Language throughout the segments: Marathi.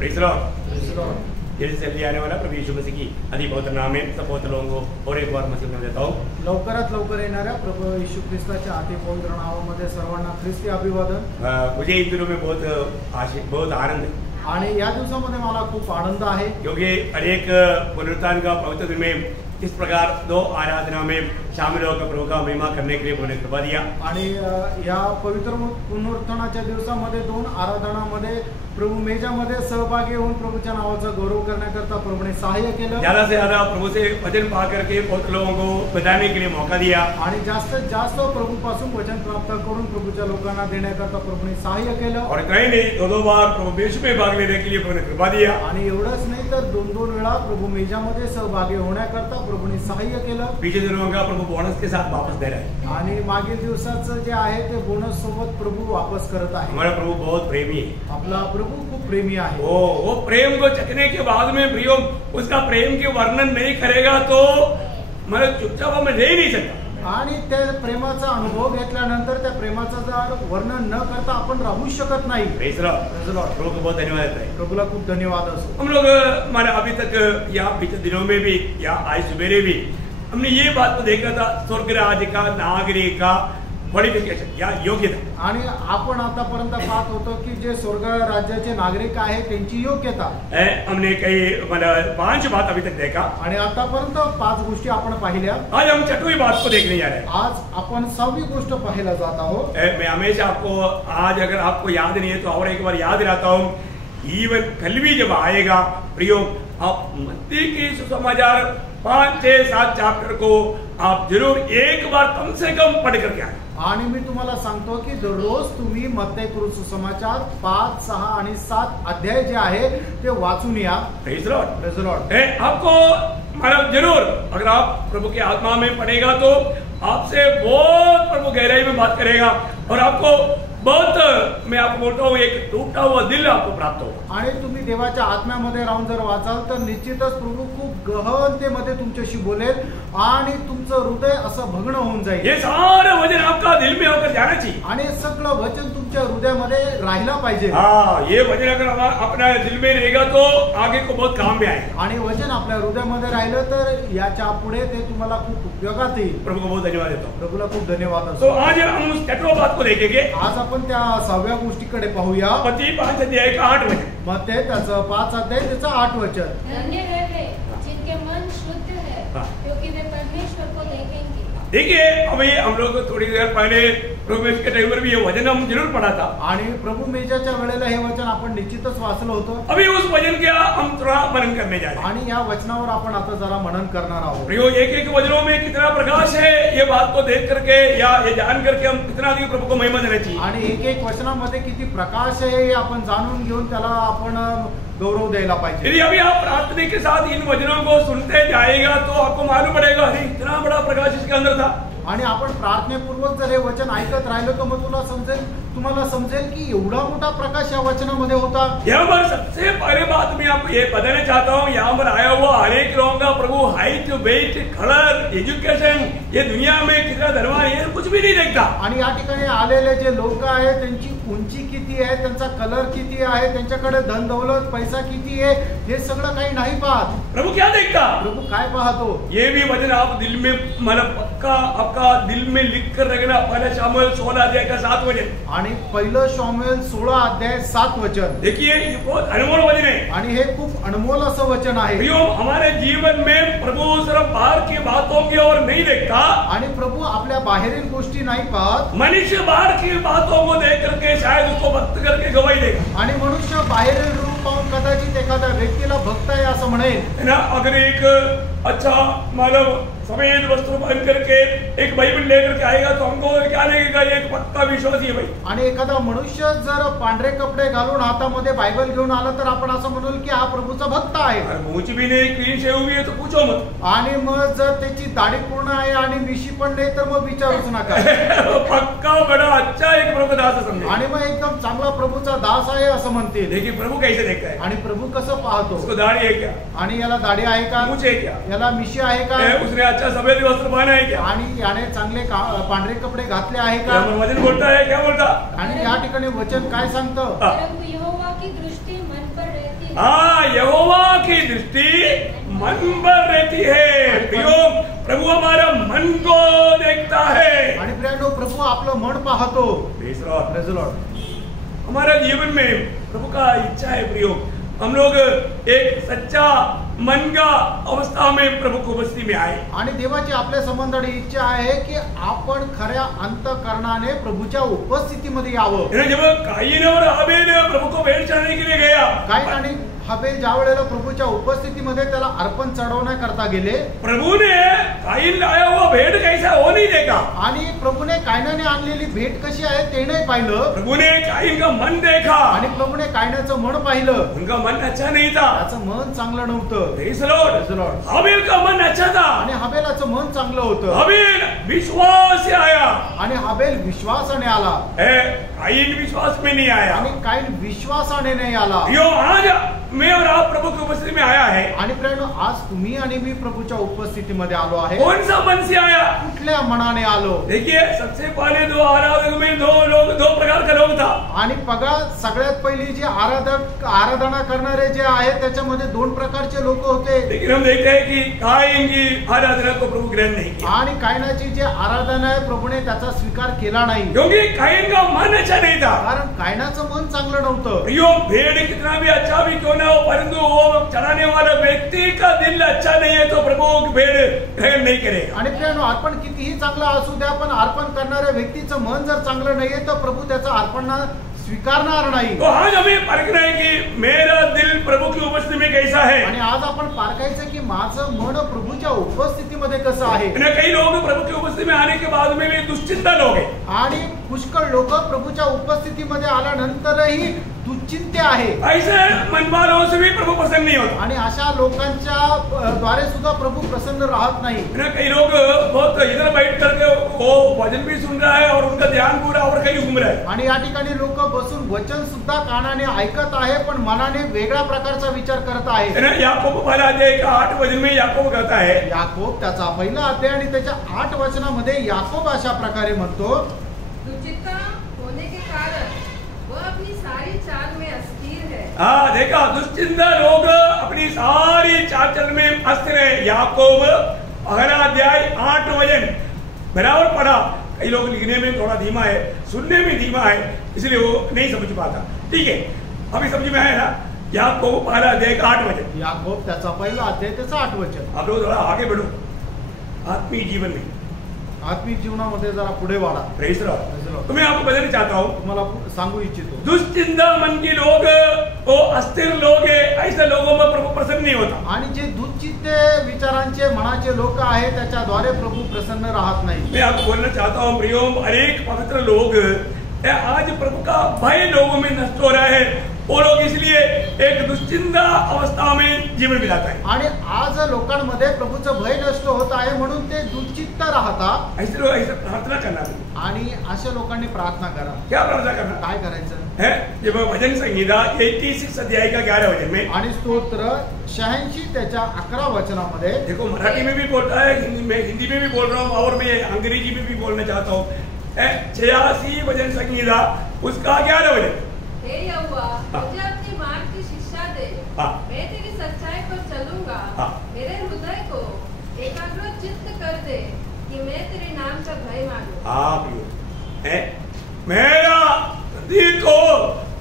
Praise the Lord. जल्दी से जल्दी आने वाला प्रभु यीशु मसीह की अति पवित्र नाम में सब पवित्र लोगों को और एक बार मसीह नाम देता हूँ। लवकरात लवकर येणाऱ्या प्रभू येशू ख्रिस्ताच्या अति पवित्र नावामध्ये सर्वांना ख्रिस्ती अभिवादन। मुझे इन दिनों में बहुत आनंद है आणि या दिवसामध्ये मला खूप आनंद आहे, क्योंकि अनेक पुनरुत्थान का पवित्र दिन में इस प्रकार दो आराधना में शामिल होकर प्रभु का महिमा करने के लिए उन्होंने कृपा दिया। आणि या पवित्र पुनरुत्थानाच्या दिवसामध्ये दोन आराधनामध्ये प्रभु मेजामध्ये सहभागी होऊन प्रभूच्या नावाचा गौरव करण्याकरता प्रभूने सहाय्य केलं। ज्यादा से ज्यादा प्रभु से वचन पा करके बहुत लोगों को बताने के लिए मौका दिया आणि जास्तीत जास्त प्रभूपासून वचन प्राप्त करून प्रभूच्या लोकांना देण्याकरता प्रभूने सहाय्य केलं। और कहीं नहीं दो बार प्रभु यीशु में भाग लेने के लिए प्रभु ने कृपा दिया। आणि एवढंच नाही तर दोन वेळा प्रभु मेजामध्ये सहभागी होण्याकरता प्रभूने सहाय्य केलं। पिछले दिनों का प्रभु बोनस के साथ वापस दे रहा है आणि मागील दिवसाचं जे आहे ते बोनस सोबत प्रभू वापस करत आहे। हमारा प्रभु बहुत प्रेमी है। आपला प्रभू खूप प्रेमी आहे। वो प्रेम को चखने के बाद में प्रियो उसका प्रेम के वर्णन नहीं करेगा तो मतलब चुपचाप हमें रह नहीं सकता। आणि त्या प्रेमाचा अनुभव घेतल्यानंतर त्या प्रेमाचा जर वर्णन न करता आपण राहू शकत नाही। Praise the Lord. प्रभु को बहुत धन्यवाद देता है। प्रभूला खूप धन्यवाद असो। हम लोग हमारे अभी तक या पिछले दिनों में भी या आज सवेरे भी हमने ये बात को देखा था, स्वर्ग राज्य का नागरिक का क्वालिफिकेशन या योग्यता। आणि आपण आतापर्यंत पाहत होतो की जे स्वर्ग राज्याचे नागरिक आहेत त्यांची योग्यता हमने कई मतलब 5 बात अभी तक देखा आणि आतापर्यंत 5 गोष्टी आपण पाहिल्या। आज हम 6वीं बात को देखने जा रहे हैं। आज आपण 6वी गोष्ट पाहायला जात आहोत। मैं हमेशा आपको आज अगर आपको याद नहीं है तो और एक बार याद दिलाता हूँ। इवन कल भी जब आएगा प्रियो आप मत्ती की सुसमाचार 5, 6, 7 चैप्टर को आप जरूर एक बार कम से कम पढ़ करके आए। आणि मी तुम्हाला सांगतो की दररोज तुम्ही मत्ती सुसमाचार 5, 6 आणि 7 अध्याय जे आहे ते वाचून या। Praise the Lord. Praise the Lord. आपको मतलब जरूर अगर आप प्रभु की आत्मा में पढ़ेगा तो आपसे बहुत प्रभु गहराई में बात करेगा और आपको बहुत मैं आपको बोलता हूँ एक टूटा हुआ दिल आपको प्राप्त होगा। आणि तुम्ही देवाच्या आत्म्यामध्ये राहून जर वाचाल तर निश्चितच प्रभू खूप गहनतेमध्ये तुमच्याशी बोलेल आणि तुमचं हृदय असं भग्न होऊन जाईल। ये सारे वचन आपका दिल में होकर जाना चाहिए आणि सगळं वचन तुमच्या हृदयामध्ये राहिला पाहिजे। हाँ, ये वचन अगर अपना दिल में रहेगा तो आगे को बहुत काम में आएगा। आणि वचन आपल्या हृदयामध्ये राहिलं तर याच्या पुढे ते तुम्हाला खूप उपयोगात येईल। प्रभु को बहुत धन्यवाद देता हूँ। प्रभूला खूप धन्यवाद असो। तो आज हम उस 6वीं बात को देखेंगे। आज आपण त्या 6व्या गोष्टीकडे पाहूया। मत्ती 5 अध्याय का 8 वचन। मत्ती त्याचं 5 अध्याय त्याचं 8 वचन। धन्य है वे जिनके मन शुद्ध है, क्योंकि वे परमेश्वर को देखेंगे। देखिए अभी हम लोग थोड़ी देर पहले प्रभु के टाइम पर भी ये वचन हम जरूर पढ़ा था। आणि प्रभु मेजाच्या वेळेला हे वचन आपण निश्चितच वाचलं होतं। अभी उस वचन का हम थोड़ा मनन करने जा रहे हैं आणि या वचनावर आपण आता जरा मनन करणार आहोत। प्रियो एक वचनों में कितना प्रकाश है ये बात को देख करके या ये जान करके हम कितना अधिक प्रभु को महिमा देना चाहिए। आणि एक वचनामध्ये किती प्रकाश आहे हे आपण जाणून घेऊन त्याला आपण गौरव द्यायला पाहिजे। यदि अभी आप प्रार्थना के साथ इन वचनों को सुनते जाएगा तो आपको मालूम पड़ेगा अरे इतना बड़ा प्रकाश इसके अंदर था। आणि आपण प्रार्थनेपूर्वक जर हे वचन ऐकत राहिलो तर मग तुम्हाला समजेल की एवढा मोठा प्रकाश या वचनामध्ये होता। यहाँ पर सबसे पहले बात मैं आपको ये बताना चाहता हूँ, यहाँ पर आया हुआ हर एक लोगों का प्रभु हाइट, वेट, कलर, एजुकेशन, ये दुनिया में कितना धनवान है कुछ भी नहीं देखता। आणि या ठिकाणी आलेले जे लोक आहेत त्यांची उंची किती आहे, त्यांचा कलर किती आहे, त्यांच्याकडे धन दौलत पैसा किती आहे हे सगळं काही नाही पाहत। प्रभु क्या देखता? प्रभु काय पाहतो? ये भी वचन आप दिल में मतलब पक्का आपका दिल में लिख कर रखना। पहला शमूएल 16 अध्याय का 7 वचन आणि पहिलं शमूएल 16 अध्याय 7 वचन। देखिए ये बहुत अनमोल वचन है आणि हे खूप अनमोल असं वचन आहे। प्रियो हमारे जीवन में प्रभु सिर्फ बाहर की बातों की ओर नहीं देखता आणि प्रभु आपल्या बाहेरील गोष्टी नाही पाहत। मनुष्य बाहर की बातों को देख करके शायद उसको भक्त करके गवाही देगा। आणि मनुष्य बाहेरील रूप पाहून कदाचित एखाद्या व्यक्तीला भक्त आहे असं म्हणेल ना। अगर एक अच्छा मतलब सफेद वस्त्र पहन करके एक बाइबल लेकर के आएगा तो हमको क्या लगेगा एक पक्का विश्वासी है भाई। आणि एखादा मनुष्य जर पांढरे कपडे घालून हातामध्ये बायबल घेऊन आला तर आपण असं म्हणू की हा प्रभूचा भक्त आहे। मूछ भी नहीं, क्लीन शेव भी है तो पूछो मत। आणि मग जर त्याची दाढी पूर्ण आहे आणि मिशी पण नाही तर मग विचारूच नका। पक्का बड़ा अच्छा एक प्रभु दास समझे आणि मग एकदम चांगला प्रभूचा दास आहे असं म्हणते। देखिए प्रभु कैसे देखता है आणि प्रभू कसं पाहतो? उसको दाढ़ी है क्या? आणि याला दाढी आहे का? मूछ है क्या? याला मिशी आहे का? उसने अच्छा सफेद वस्त्र पहना है क्या? आणि याने चांगले पांढरे कपडे घातले आहे का? वचन बोलता है क्या बोलता? आणि या ठिकाणी वचन काय सांगतं? परंतु यहोवा की दृष्टि मन पर रहती यहोवा की दृष्टि मन पर रहती है। प्रियो, प्रभु हमारा मन को देखता है। आणि प्रियांनो, प्रभु आपलं मन पाहतो। Praise lord, praise Lord. हमारा जीवन में प्रभु का इच्छा है प्रियो, हम लोग एक सच्चा मन का अवस्था में प्रभु को उपस्थिति में आए। आणि देवाची आपल्या संबंधाची इच्छा आहे की आपण खऱ्या अंतःकरणाने प्रभूच्या उपस्थितीमध्ये यावं। जब कायीन और हाबेल प्रभु को भेंट चढ़ाने के लिए गया, कायीन आणि हाबेल ज्या वेळेला प्रभूच्या उपस्थितीमध्ये त्याला अर्पण चढवण्याकरता गेले, प्रभु ने कायीन लाया हुआ भेंट कैसा हो नहीं देखा। आणि प्रभूने कायनाने आणलेली भेट कशी आहे ते नाही पाहिलं। प्रभु ने कायीन का मन देखा, आणि प्रभूने कायनाचं मन पाहिलं, उनका मन अच्छा नहीं था, त्याचं मन चांगलं नव्हतं। Praise lord, praise lord. हाबेल का मन अच्छा था, आणि हाबेलाचं मन चांगलं होतं। हाबेल विश्वास से आया, आणि हाबेल विश्वासाने आला, कायीन विश्वास में नहीं आया। आणि कायीन विश्वासाने नाही आला। यो आज मैं और आप प्रभु की उपस्थिति में आया है। आणि प्रियांनो, आज तुम्ही आणि मी प्रभूच्या उपस्थितीमध्ये आलो आहे। कौन सा मन से आया? कुठल्या मनाने आलो? देखिए, सबसे पहले दो आराधक में दो प्रकार का लोग था। आणि बघा, सगळ्यात पहिली जे आराधना करणारे जे आहेत त्याच्यामध्ये दोन प्रकारचे लोक होते। लेकिन हम देखते हैं कि कायीन की आराधना को प्रभु ग्रहण नहीं किया, आणि कायनाची जे आराधना आहे प्रभूने त्याचा स्वीकार केला नाही, क्योंकि कायीन का मन अच्छा नहीं था। कारण कायनाचं मन चांगलं नव्हतं। यो भेड़ कितना भी अच्छा भी क्यों ना हो, परंतु वो चढ़ाने वाला व्यक्ति का दिल अच्छा नहीं है तो प्रभु भेड़ ग्रहण नहीं करेगा। आणि प्रियांनो, अर्पण कितीही चांगलं असू द्या, पण अर्पण करणाऱ्या व्यक्तीचं मन जर चांगलं नाहीये तर प्रभू त्याचं अर्पण स्वीकारणार नाही। तो आज हमें परखना है कि मेरा दिल प्रभु की उपस्थिति में कैसा है। आणि आज आपण पारखायचं की माझं मन प्रभूच्या उपस्थितीमध्ये कसं आहे। कई लोग प्रभु की उपस्थिति में आने के बाद में भी दुश्चिंता लोग हैं, आणि पुष्कळ लोक प्रभूच्या उपस्थितीमध्ये आल्यानंतरही दुश्चिंते आहे। ऐसे मन वालों से भी प्रभु प्रसन्न नहीं होता, आणि अशा लोकांच्या द्वारे सुद्धा प्रभु प्रसन्न राहत नाही। कई लोग बहुत इधर बैठ करके वो भजन भी सुन रहा है और उनका ध्यान पूरा और कहीं घूम रहा है। आणि या ठिकाणी लोक बसून वचन सुद्धा कानाने ऐकत आहे, पण मनाने वेगळ्या प्रकारचा विचार करत आहे। याकोब पहिला अध्याय 8 वचन में याकोब कहता है, याकोब त्याचा पहिला अध्याय आणि त्याच्या 8 वचनामध्ये याकोब अशा प्रकारे म्हणतो, दुश्चिंता होने के कारण वह अपनी सारी चाल में अस्थिर है। हाँ, देखा, दुश्चिंता लोग अपनी सारी चाल चलन में अस्थिर है। याकोब पहला अध्याय 8 वचन बराबर पढ़ा। कई लोग लिखने में थोड़ा धीमा है, सुनने में धीमा है, इसलिए वो नहीं समझ पाता। ठीक है, अभी समझ में आया ना? याकोब पहला अध्याय 8 वचन। याकोब त्याचा पहिला अध्याय त्याचा 8 वचन। आप लोग थोड़ा आगे बढ़ो आत्मीय जीवन में, आत्मिक जीवनामध्ये जरा पुढे वाढा। Praise Lord. तो मैं आपको बताना चाहता हूँ, तुम्हाला सांगू इच्छितो, दुश्चिंता मन के लोग, वो अस्थिर लोग है, ऐसे लोगों में प्रभु प्रसन्न नहीं होता। आणि जे दुश्चिंते विचारांचे मनाचे लोक आहेत त्याच्याद्वारे प्रभू प्रसन्न राहत नाही। मैं आपको बोलना चाहता हूँ प्रियो, अनेक पवित्र लोग आज प्रभु का भय लोगों में नष्ट हो रहा है। वो लोग इसलिए एक दुश्चिंता अवस्था में जीवन बिताता है। आणि आज लोकांमध्ये प्रभूचं भय नष्ट होत आहे म्हणून ते दुश्चिंत राहतात। ऐसे लोग ऐसे प्रार्थना करना है, आणि अशा लोकांनी प्रार्थना करा। क्या प्रार्थना करना काय करायचं है? जब भजन संहिता 86 अध्याय का 11 वचन में, आणि स्तोत्र 86 त्याच्या 11 वचनामध्ये, देखो मराठी में भी बोलता है, हिंदी में भी बोल रहा हूँ और मैं अंग्रेजी में भी बोलना चाहता हूँ। 86 भजन संहिता उसका 11 वचन, हे यहोवा, मुझे अपनी मार्ग की शिक्षा दे। मैं तेरी सच्चाई पर चलूंगा। मेरे हृदय को एकाग्र चित्त कर दे कि मैं तेरे नाम का भय मानूं। मेरा हृदय को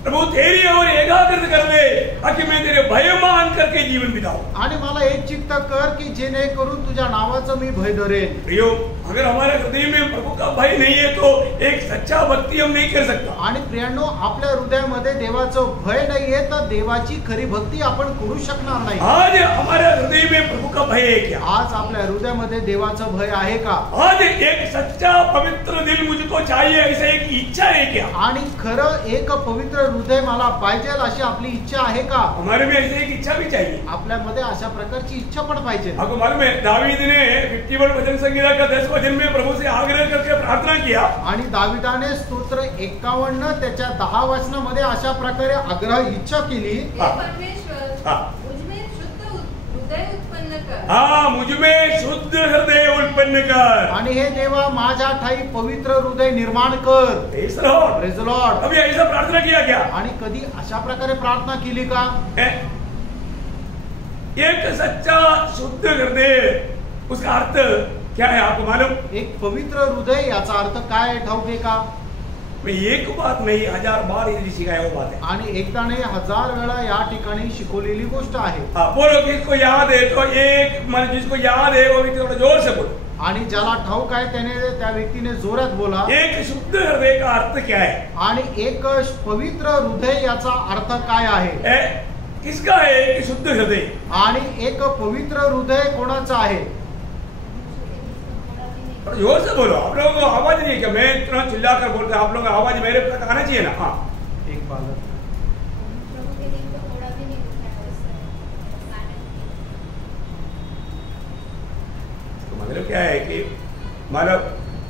प्रभु तेरी ओर एकाग्र कर दे ताकि मैं तेरे भय मान करके जीवन बिताऊं। आणि मला एक चित्त कर की जेणेकरून तुझ्या नावाचं मी भय धरेन। प्रियो, अगर हमारे हृदय में प्रभु का भय नहीं है तो एक सच्चा भक्ति हम नहीं कर सकता। आणि प्रियांनो, आपल्या हृदयामध्ये देवाचं भय नाहीये तर देवाची खरी भक्ती आपण करू शकणार नाही। आज हमारे हृदय में प्रभु का भय है क्या? आज आपल्या हृदयामध्ये देवाचं भय आहे का? आज एक सच्चा पवित्र दिल मुझको चाहिए, ऐसा एक इच्छा है क्या? आणि खरं एक पवित्र हृदय मला पाहिजे अशी आपली इच्छा आहे का? हमारे में ऐसी एक इच्छा भी चाहिए। आपल्यामध्ये अशा प्रकारची इच्छा पण पाहिजे। आपको मालूम है, दावीद ने 51 भजन संहिता का 10 वचन में प्रभु से आग्रह करके प्रार्थना किया। आणि दाविदाने स्तोत्र 51 त्याच्या 10 वचनामध्ये अशा प्रकारे आग्रह इच्छा केली, परमेश्वर मुझमें शुद्ध हृदय उत्पन्न कर। हाँ, मुझमें शुद्ध हृदय उत्पन्न कर। आणि हे देवा माझ्या ठाई पवित्र हृदय निर्माण कर। Praise lord. Praise Lord. अभी ऐसा प्रार्थना किया क्या? आणि कधी अशा प्रकारे प्रार्थना केली का? एक सच्चा शुद्ध हृदय, उसका अर्थ क्या है आपको मालूम? एक पवित्र हृदय याचा अर्थ काय आहे ठाऊक आहे का? एक बात नहीं, 1000 बार ये शिकाया वो बात है। आणि एकदा नाही 1000 वेळा या ठिकाणी शिकवलेली गोष्ट आहे। बोलो किसको याद है तो एक, मतलब जिसको याद है वो थोड़ा जोर से बोलो। आणि ज्याला ठाऊक आहे त्याने त्या व्यक्तीने जोरात बोला। एक शुद्ध हृदय का अर्थ क्या है? आणि एक पवित्र हृदय याचा अर्थ काय आहे? किसका है एक शुद्ध हृदय? आणि एक पवित्र हृदय कोणाचं आहे? जोर से बोलो, आप लोगों को आवाज नहीं है क्या? मैं इतना चिल्लाकर बोलता हूं, आप लोगों को आवाज मेरे तक आना चाहिए ना। हाँ, एक बालक प्रभु के दिन तो थोड़ा भी नहीं दिखाया उससे। तो मतलब क्या है कि मतलब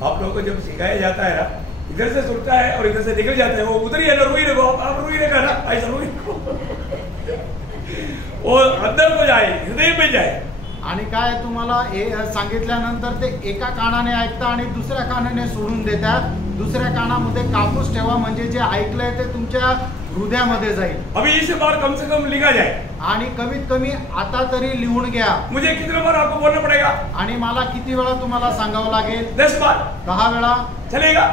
आप लोगों को जब सिखाया जाता है ना, इधर से सुनता है और इधर से निकल जाता है, वो उधर ही है ना, रोई रखो, आप रोई रखा ना, ऐसा रोई रखो वो अंदर को जाए, हृदय में जाए। आणि काय तुम्हाला हे सांगितल्यानंतर ते एका कानाने ऐकता आणि दुसऱ्या कानाने सोडून देतात। दुसऱ्या कानामध्ये कापूस ठेवा म्हणजे जे ऐकलंय ते तुमच्या हृदयामध्ये जाईल। अभी इस बार कम से कम लिखा जाए, आणि कमीत कमी आता तरी लिहून घ्या। मुझे कितने बार आपको बोलना पड़ेगा? आणि मला किती वेळा तुम्हाला सांगावं लागेल? 10 बार, 10 वेळा चलेगा?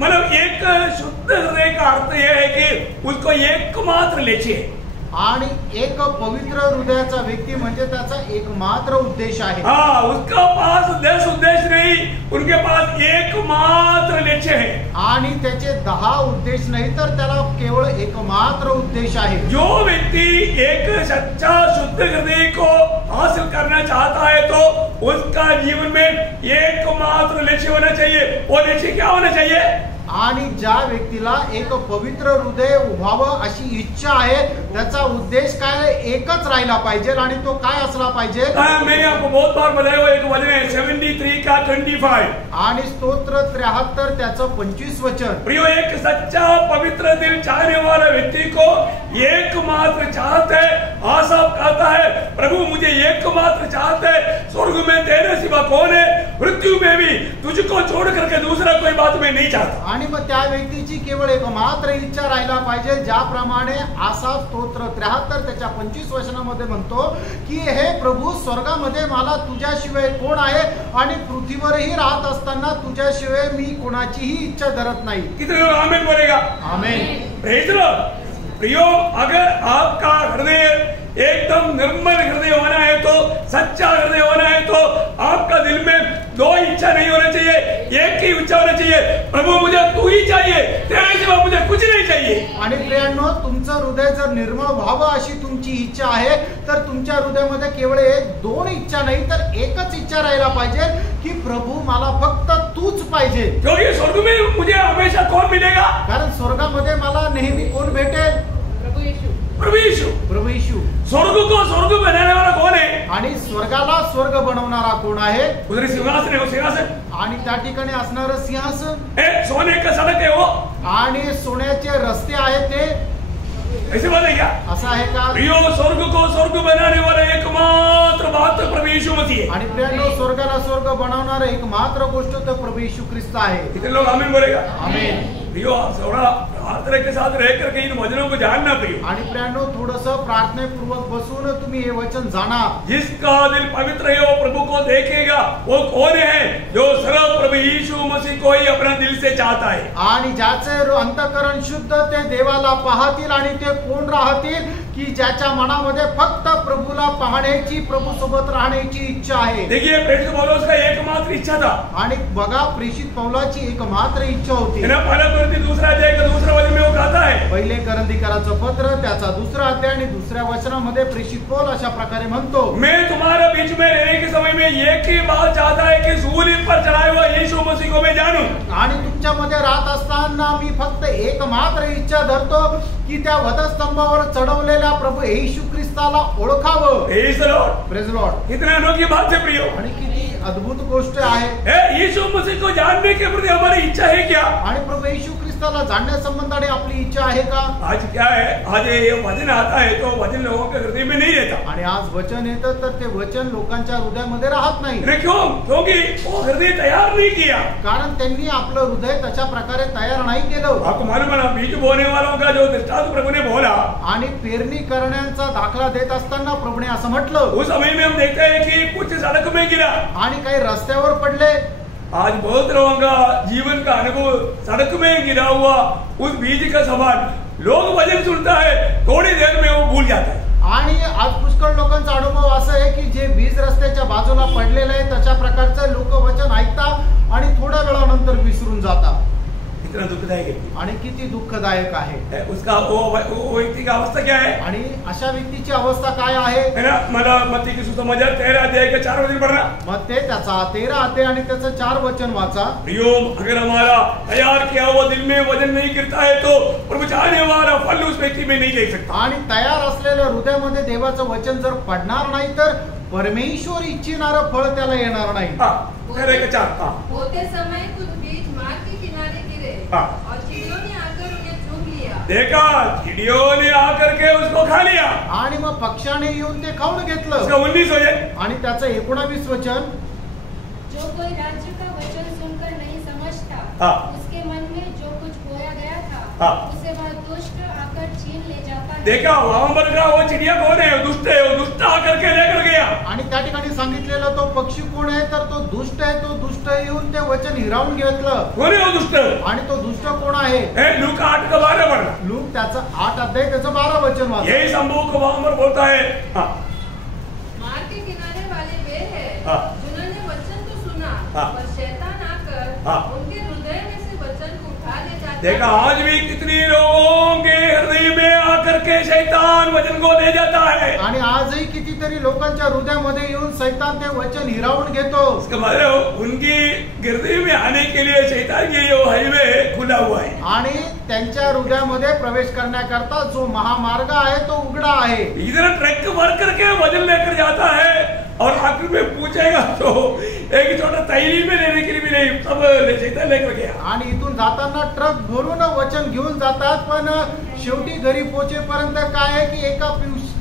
मतलब एक शुद्ध हृदय का अर्थ यह है कि उसको एकमात्र लेचिए। आणि एक पवित्र हृदयाचा व्यक्ती म्हणजे त्याचा एकमात्र उद्देश आहे। हाँ, उसका पास 10 उद्देश्य नहीं, उनके पास एकमात्र लक्ष्य है। आणि त्याचे 10 उद्देश नाही तर त्याला केवळ एकमात्र उद्देश आहे। जो व्यक्ति एक सच्चा शुद्ध हृदय को हासिल करना चाहता है तो उसका जीवन में एकमात्र लक्ष्य होना चाहिए। वो लक्ष्य क्या होना चाहिए? आणि ज्या व्यक्तीला एक पवित्र हृदय व्हावं अशी इच्छा आहे त्याचा उद्देश काय एकच राहिला पाहिजे आणि तो काय असला पाहिजे? मैंने आपको बहुत बार बताया हुआ एक वचन है 73 का 25 आणि स्तोत्र 73 त्याचं 25 वचन। प्रियो, एक सच्चा पवित्र दिल चाहने वाला व्यक्ति को एकमात्र चाहत है। आसाफ कहता है, प्रभु मुझे एकमात्र चाहत है, स्वर्ग में तेरे सिवा कौन है, मृत्यू में भी तुझको छोड़ करके दूसरा कोई बात मैं नहीं चाहता। आणि मग त्या व्यक्तीची केवळ एकमात्र इच्छा राहिला पाहिजे, ज्याप्रमाणे आसाफ स्तोत्र 73 त्याच्या 25 वचनामध्ये म्हणतो की हे प्रभू, स्वर्गामध्ये मला तुझ्याशिवाय कोण आहे आणि पृथ्वीवरही राहत असताना तुझ्याशिवाय मी कोणाचीही इच्छा धरत नाही। कितने लोग आमीन बोलेगा? आमीन। Praise the Lord. प्रियो, अगर आपका हृदय एकदम निर्मल हृदय होना है तो, सच्चा हृदय होना है तो आपका दिल में 2 इच्छा नहीं होना चाहिए, एक ही इच्छा होना चाहिए, प्रभु मुझे तू ही चाहिए, तेरे सिवा मुझे कुछ नहीं चाहिए। आणि प्रियांनो, तुमचं हृदय जर निर्मळ व्हावं अशी तुमची इच्छा आहे तर तुमच्या हृदयामध्ये केवळ 1-2 इच्छा नाही तर एकच इच्छा राहायला पाहिजे की प्रभू मला फक्त तूच पाहिजे। क्योंकि स्वर्ग में मुझे हमेशा कौन मिलेगा? कारण स्वर्गामध्ये मला नेहमी कोण भेटेल? प्रभु यीशु। प्रभु यीशु। प्रभु यीशु। स्वर्ग को स्वर्ग बनाने वाला कौन है? आणि स्वर्गाला स्वर्ग बनवणारा कोण आहे? उधर सिंहासन है, वो सिंहासन, आणि त्या ठिकाणी असणारं सिंहासन, सोने का सड़क है वो, आणि सोन्याचे रस्ते आहेत ते, ऐसे बात है क्या? असं आहे का? प्रियो, स्वर्ग को स्वर्ग बनाने वाला एकमात्र बात प्रभु यीशु मसीह है। आणि प्रियांनो, स्वर्गाला स्वर्ग बनवणारा एकमात्र गोष्ट तर प्रभु यीशु ख्रिस्त आहे। कितने लोग आमीन बोलेगा? आमीन। प्रियो, आप थोड़ा प्रार्थना के साथ रह करके इन वचनों को जानना प्रियो। आणि प्रियांनो, थोडंसं प्रार्थनेपूर्वक बसून तुम्ही हे वचन जाणा। जिसका दिल पवित्र है वो प्रभु को देखेगा। वो कौन है? जो सर्व प्रभु यीशु मसीह को ही अपना दिल से चाहता है। आणि ज्याचे अंतःकरण शुद्ध ते देवाला पाहतील आणि ते कोण राहतील की ज्याच्या मनामध्ये फक्त प्रभूला पाहण्याची, प्रभू सोबत राहण्याची इच्छा आहे। देखिए, प्रेरित पौलुस का एकमात्र इच्छा था। आणि बघा, प्रेषित पौलाची एकमात्र इच्छा होती। पहला कोरिन्थी 2 अध्याय का 2 वचन में वो कहता है, पहिले करंथीकराचं पत्र त्याचा 2 अध्याय आणि 2 वचनामध्ये प्रेषित पौल अशा प्रकारे म्हणतो, मैं तुम्हारे बीच में रहने के समय में एक ही बात चाहता है कि सूली पर चढ़ाए हुए यीशु मसीह को मैं जानूं। आणि तुमच्यामध्ये राहत असताना मी फक्त एकमात्र इच्छा धरतो की त्या वधस्तंभावर चढवलेल्या प्रभू येशू ख्रिस्ताला ओळखावं। Praise the Lord. Praise the Lord. कितने अनोखी बात है प्रियो। आणि किती अद्भुत गोष्ट आहे। यीशु मसीह को जानने के प्रति हमारी इच्छा है क्या? आणि प्रभू येशू ख्रिस्ताला जाणण्यासंबंधाने आपली इच्छा आहे का? आज क्या है, आज ये वचन आता है तो वचन लोगों के हृदय में नहीं रहता। आणि आज वचन येतं तर ते वचन लोकांच्या हृदयामध्ये राहत नाही। क्यों? क्योंकि वो हृदय तैयार नहीं किया। कारण त्यांनी आपलं हृदय तशा प्रकारे तयार नाही केलं। आपको मालूम है ना, बीज बोने वालों का जो दृष्टांत प्रभु ने बोला, आणि पेरणी करण्याचा दाखला देत असताना प्रभूने असं म्हटलं. उस समय में हम देखते हैं कि कुछ सड़क में गिरा, आणि काही रस्त्यावर पडले. आज बहुत लोगों का जीवन का अनुभव सड़क में गिरा हुआ उस बीज का समान, लोग वचन सुनता है, थोड़ी देर में वो भूल जाता है. आणि आज पुष्कळ लोकांचा अनुभव असा आहे की जे बीज रस्त्याच्या बाजूला पडलेलं आहे तशा प्रकारचं लोक वचन ऐकतात आणि थोड्या वेळानंतर विसरून जातात. कितना दुखदायक है. आणि किती दुःखदायक आहे. उसका वो व्यक्ति का अवस्था क्या है? आणि अशा व्यक्तीची अवस्था काय आहे? है ना, मला मत्ती की सुसमाचार 13 अध्याय का 4 वचन पढ़ना. मग ते त्याचा 13 अध्याय आणि त्याचं 4 वचन वाचा. प्रियोम, अगर हमारा तैयार किया हुआ दिल में वचन नहीं गिरता है तो प्रभु चाहने वाला फल उस व्यक्ति में नहीं देख सकता. आणि तयार असलेल्या हृदयामध्ये देवाचं वचन जर पडणार नाही तर परमेश्वर इच्छिणारं फळ त्याला येणार नाही. होते समय कुछ बीज मार्ग के किनारे गिरे और चिड़ियों ने आकर उन्हें चुग लिया. देखा, चिड़ियों ने आकर के उसको खा लिया. आणि मग पक्ष्याने येऊन ते खाऊन घेतलं. उसका 19 हो जाए. आणि त्याचं 19 वचन, जो कोई राज्य का वचन सुनकर नहीं समझता, उसके मन में जो कुछ बोया गया था उसे वह दुष्ट आकर छीन ले जाता है. देखा, वहां पर का वो चिड़िया कौन है? दुष्ट है. वो दुष्ट आकर के लेकर गया. आणि त्या ठिकाणी सांगितलेलं तो पक्षी कोण आहे तर तो दुष्ट आहे. तो दुष्ट येऊन ते वचन हिरावून घेतलं. कोण आहे वो दुष्ट? आणि तो दुष्ट कोण आहे? लूका 8 का 12 पढ़ना. लूक त्याचं 8 अध्याय त्याचं 12 वचन वाचा. यही संभव को वहां पर बोलता है. मार्ग के किनारे वाले वे हैं जिन्होंने वचन तो सुना पर शैतान आकर उनके हृदय में से वचन को उठा ले जाता है. देखा, आज भी कितनी लोगों के हृदय में आकर के शैतान वचन को ले जाता है. आणि आजही कितीतरी लोकांच्या हृदयामध्ये येऊन शैतान ते वचन हिरावून घेतो. इसका मतलब उनकी हृदय में आने के लिए शैतान की जो हाईवे खुला हुआ है. आणि त्यांच्या हृदयामध्ये प्रवेश करण्याकरता जो महामार्ग आहे तो उघडा आहे. इधर ट्रक भर करके वजन लेकर जाता है और आखिर में पूछेगा तो एक छोटा तैली में लेने के लिए भी नहीं, सब शैतान लेकर गया. आणि इथून जाताना ट्रक भरून वचन घेऊन जातात पण शेवटी घरी पोहोचेपर्यंत काय आहे की एका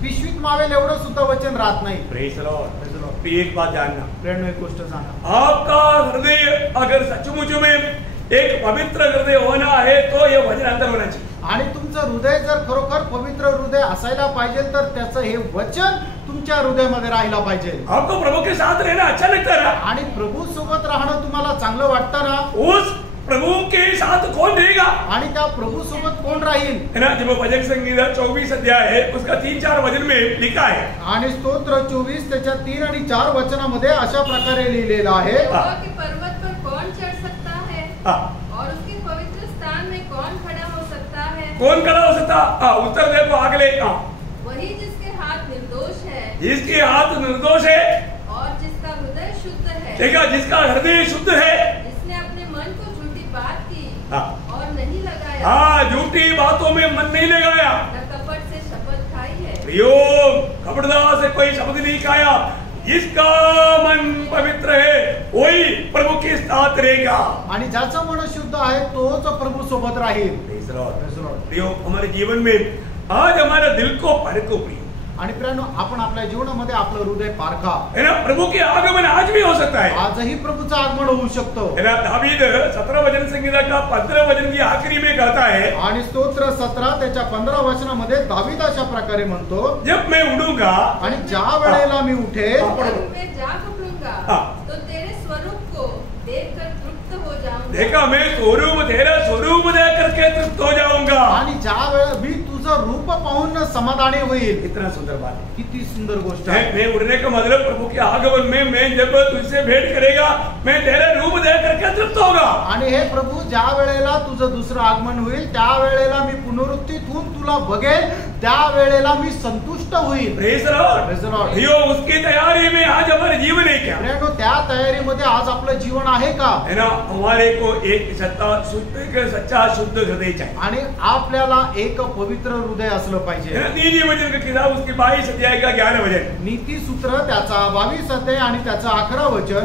पिशवीत मावेल एवढं सुद्धा वचन राहत नाही. Praise the Lord. एक बात जानना, प्रेरणा एक गोष्ट सांगा, आपका हृदय अगर सचमुच में एक पवित्र हृदय होना है तो ये वचन अंदर होना चाहिए. आणि तुमचं हृदय जर खरोखर पवित्र हृदय असायला पाहिजे तर त्याचं हे वचन तुमच्या हृदयामध्ये राहायला पाहिजे. आपको प्रभु के साथ रहना अच्छा लगता है. आणि प्रभू सोबत राहणं तुम्हाला चांगलं वाटतं ना? उस प्रभु के साथ कौन रहेगा? आणि त्या प्रभू सोबत कोण राहील? है ना, जब भजन संगीता 24 अध्याय है उसका 3-4 वचन में लिखा है. आणि स्तोत्र 24 त्याच्या 3 आणि 4 वचनामध्ये अशा प्रकारे लिहिलेलं आहे. कि पर्वत पर कौन चढ़ सकता है और उसके पवित्र स्थान में कौन खड़ा हो सकता है? कौन खड़ा हो सकता? उत्तर देखो अगले. वही जिसके हाथ निर्दोष है, जिसके हाथ निर्दोष है और जिसका हृदय शुद्ध है. देखा, जिसका हृदय शुद्ध है, जिसने अपने मन को झूठी बात की और नहीं लगाया. हाँ, झूठी बातों में मन नहीं लगाया. न कपट से शपथ खाई है. प्रियो, कपटता से कोई शब्द नहीं खाया. जिसका मन पवित्र है वही प्रभु के साथ रहेगा. आणि ज्याचं मन शुद्ध आहे तोच प्रभू सोबत राहील. प्रियो, हमारे जीवन में आज हमारा दिल को परखो. प्रियो, आणि प्रियानो, आपण आपल्या जीवनामध्ये आपलं हृदय पारखा. है ना, प्रभु के आगमन आज भी हो सकता है. आजही प्रभूचं आगमन होऊ शकतो. है ना, दावीद 17 वचन संगीता का 15 वचन की आखिरी में कहता है. आणि स्तोत्र 17 त्याच्या 15 वचनामध्ये दावीद अशा प्रकारे म्हणतो, जब मैं उडूंगा, आणि ज्या वेळेला मी उठेल, मैं जाग उठूंगा तो तेरे स्वरूप को देखकर तृप्त हो जाऊंगा. देखा, मैं तेरा स्वरूप देख करके तृप्त हो जाऊंगा. आणि ज्या वेळेला मी तुझं रूप पाहून समाधानी होईल. कितना सुंदर बात है. किती सुंदर गोष्ट आहे. मैं उड़ने का मतलब प्रभु के आगमन में मैं जब तुझसे भेंट करेगा मैं तेरे रूप देख करके तृप्त होगा. आणि हे प्रभू ज्या वेळेला तुझं दुसरं आगमन होईल त्या वेळेला मी पुनरुत्थित होऊन तुला बघेल, त्या वेळेला मी संतुष्ट होईल. Praise the Lord. प्रियो, उसकी तैयारी में आज हमारे जीवन है क्या? प्रियो, त्या तयारीमध्ये आज आपलं जीवन आहे का? है ना, हमारे को एक सच्चा शुद्ध हृदय चाहिए. आणि आपल्याला एक पवित्र हृदय असलं पाहिजे. नीति वचन का किताब उसकी 22 अध्याय का 11 वचन. नीती सूत्र त्याचा 22 अध्याय आणि त्याचा 11 वचन.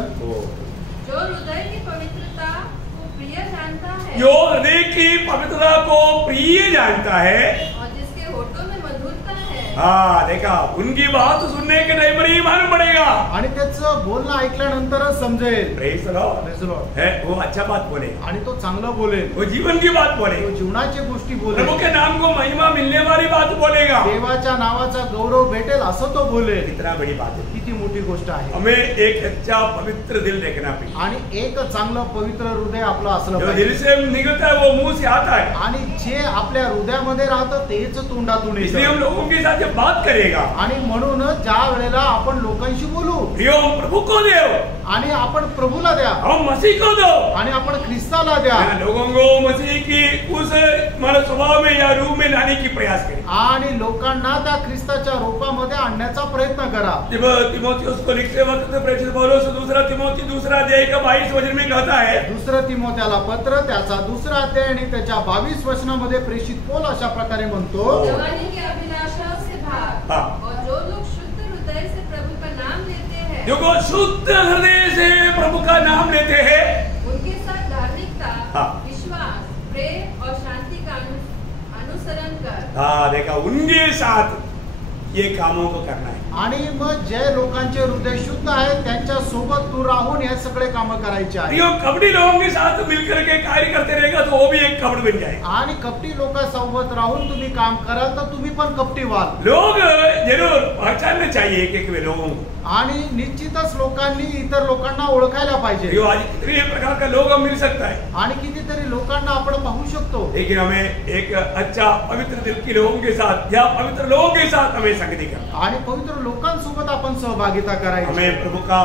जो हृदय की पवित्रता को प्रिय जानता है, जो हृदय की पवित्रता को प्रिय जानता है और जिसके होठों में मधुरता है, हाँ देखा, उनकी बात सुनने के टाइम पर ही मालूम पड़ेगा आणि त्याचं बोलणं ऐकल्यानंतरच समजेल. Praise the Lord. Praise the Lord. है वो अच्छा बात बोलेगा, आणि तो चांगलं बोलेल, वो जीवन की बात तो बोलेगा, जीवनाची गोष्टी प्रभु बोलेल, के नाम को महिमा मिलने वाली बात बोलेगा. देवाच्या नावाचा गौरव भेटेल असं तो बोलेल. कितना बड़ी बात है. किती मोठी गोष्ट आहे. हमें एक अच्छा पवित्र दिल देखना चाहिए. आणि एक चांगलं पवित्र हृदय आपलं असलं जो पाहिजे. दिल से निकलता है वो मुंह से आता है. आणि जे आपल्या हृदयामध्ये राहतं तेच तोंडातून इसलिए हम येतं. लोगों के साथ जब बात करेगा, आणि म्हणून ज्या वेळेला आपण लोकांशी बोलू प्रियो हम प्रभु को दो, आणि आपण प्रभूला द्या हम मसीह को दो. आणि आपण ख्रिस्ताला द्या लोगों को मसीह की उस मानव स्वभाव में या रूप में लाने की प्रयास करें. आणि लोकांना त्या ख्रिस्ताच्या रूपामध्ये आणण्याचा प्रयत्न करा. जब तिमोथियुस को लिखते वक्त प्रेषित पौलुस दूसरा तिमोथी दूसरा अध्याय का 22 वचन में कहता है, दुसरं तिमोथेला पत्र त्याचा दुसरा अध्याय आणि त्याच्या 22 वचनामध्ये प्रेषित पौल अशा प्रकारे म्हणतो, जवानी की अभिलाषाओं से भाग, हाँ. और जो लोग शुद्ध हृदय से प्रभु का नाम लेते हैं, जो शुद्ध हृदय से प्रभु का नाम लेते हैं, उनके साथ धार्मिकता, हाँ. विश्वास, प्रेम और शांति का अनुसरण कर. हाँ देखा, उनके साथ ये कामों को करना है. आणि मग जे लोकांचे हृदय शुद्ध आहे त्यांच्या सोबत तू राहून हे सगळे काम करायचे आहे. प्रियो कपटी लोगों के साथ मिलकर के कार्य करते रहेगा तो वो भी एक कपट बन जाएगा. आणि कपटी लोकांसोबत राहून तुम्ही काम कराल तर तुम्ही पण कपटी व्हाल. लोग जरूर पहचानना चाहिए एक वे लोगों को. आणि निश्चितच लोकांनी इतर लोकांना ओळखायला पाहिजे. प्रियो आज कितने प्रकार का लोग मिल सकता है, आणि कितीतरी लोकांना आपण पाहू शकतो. लेकिन हमें एक अच्छा पवित्र दिल के लोगों के साथ या पवित्र लोगों के साथ हमें संगति करना. आणि पवित्र लोकांसोबत आपण सहभागिता करायची. हमें प्रभु का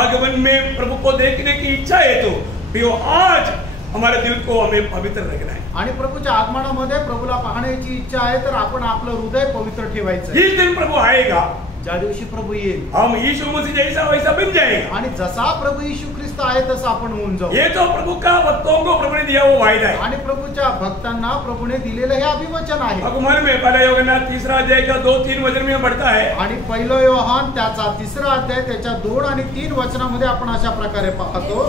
आगमन में प्रभु को देखने की इच्छा है तो प्रियो आज हमारे दिल को हमें पवित्र रखना है. आणि प्रभूच्या आगमनामध्ये प्रभूला पाहण्याची इच्छा आहे तर आपण आपलं हृदय पवित्र ठेवायचं. जिस दिन प्रभु आएगा, ज्या दिवशी प्रभू येईल हम यीशु मसीह जैसा वैसा बन जाएगा. आणि जसा प्रभू येशू ख्रिस्त आहे तसा आपण होऊन जाऊ. ये तो प्रभु का भक्तों को प्रभु ने दिया वो वायदा है. आणि प्रभूच्या भक्तांना प्रभूने दिलेलं हे अभिवचन आहे. आपको मालूम है पहला यूहन्ना तीसरा अध्याय का 2-3 वचन में बढ़ता है. आणि पहिलं योहान त्याचा तिसरा अध्याय त्याच्या 2 आणि 3 वचनामध्ये आपण अशा प्रकारे पाहतो,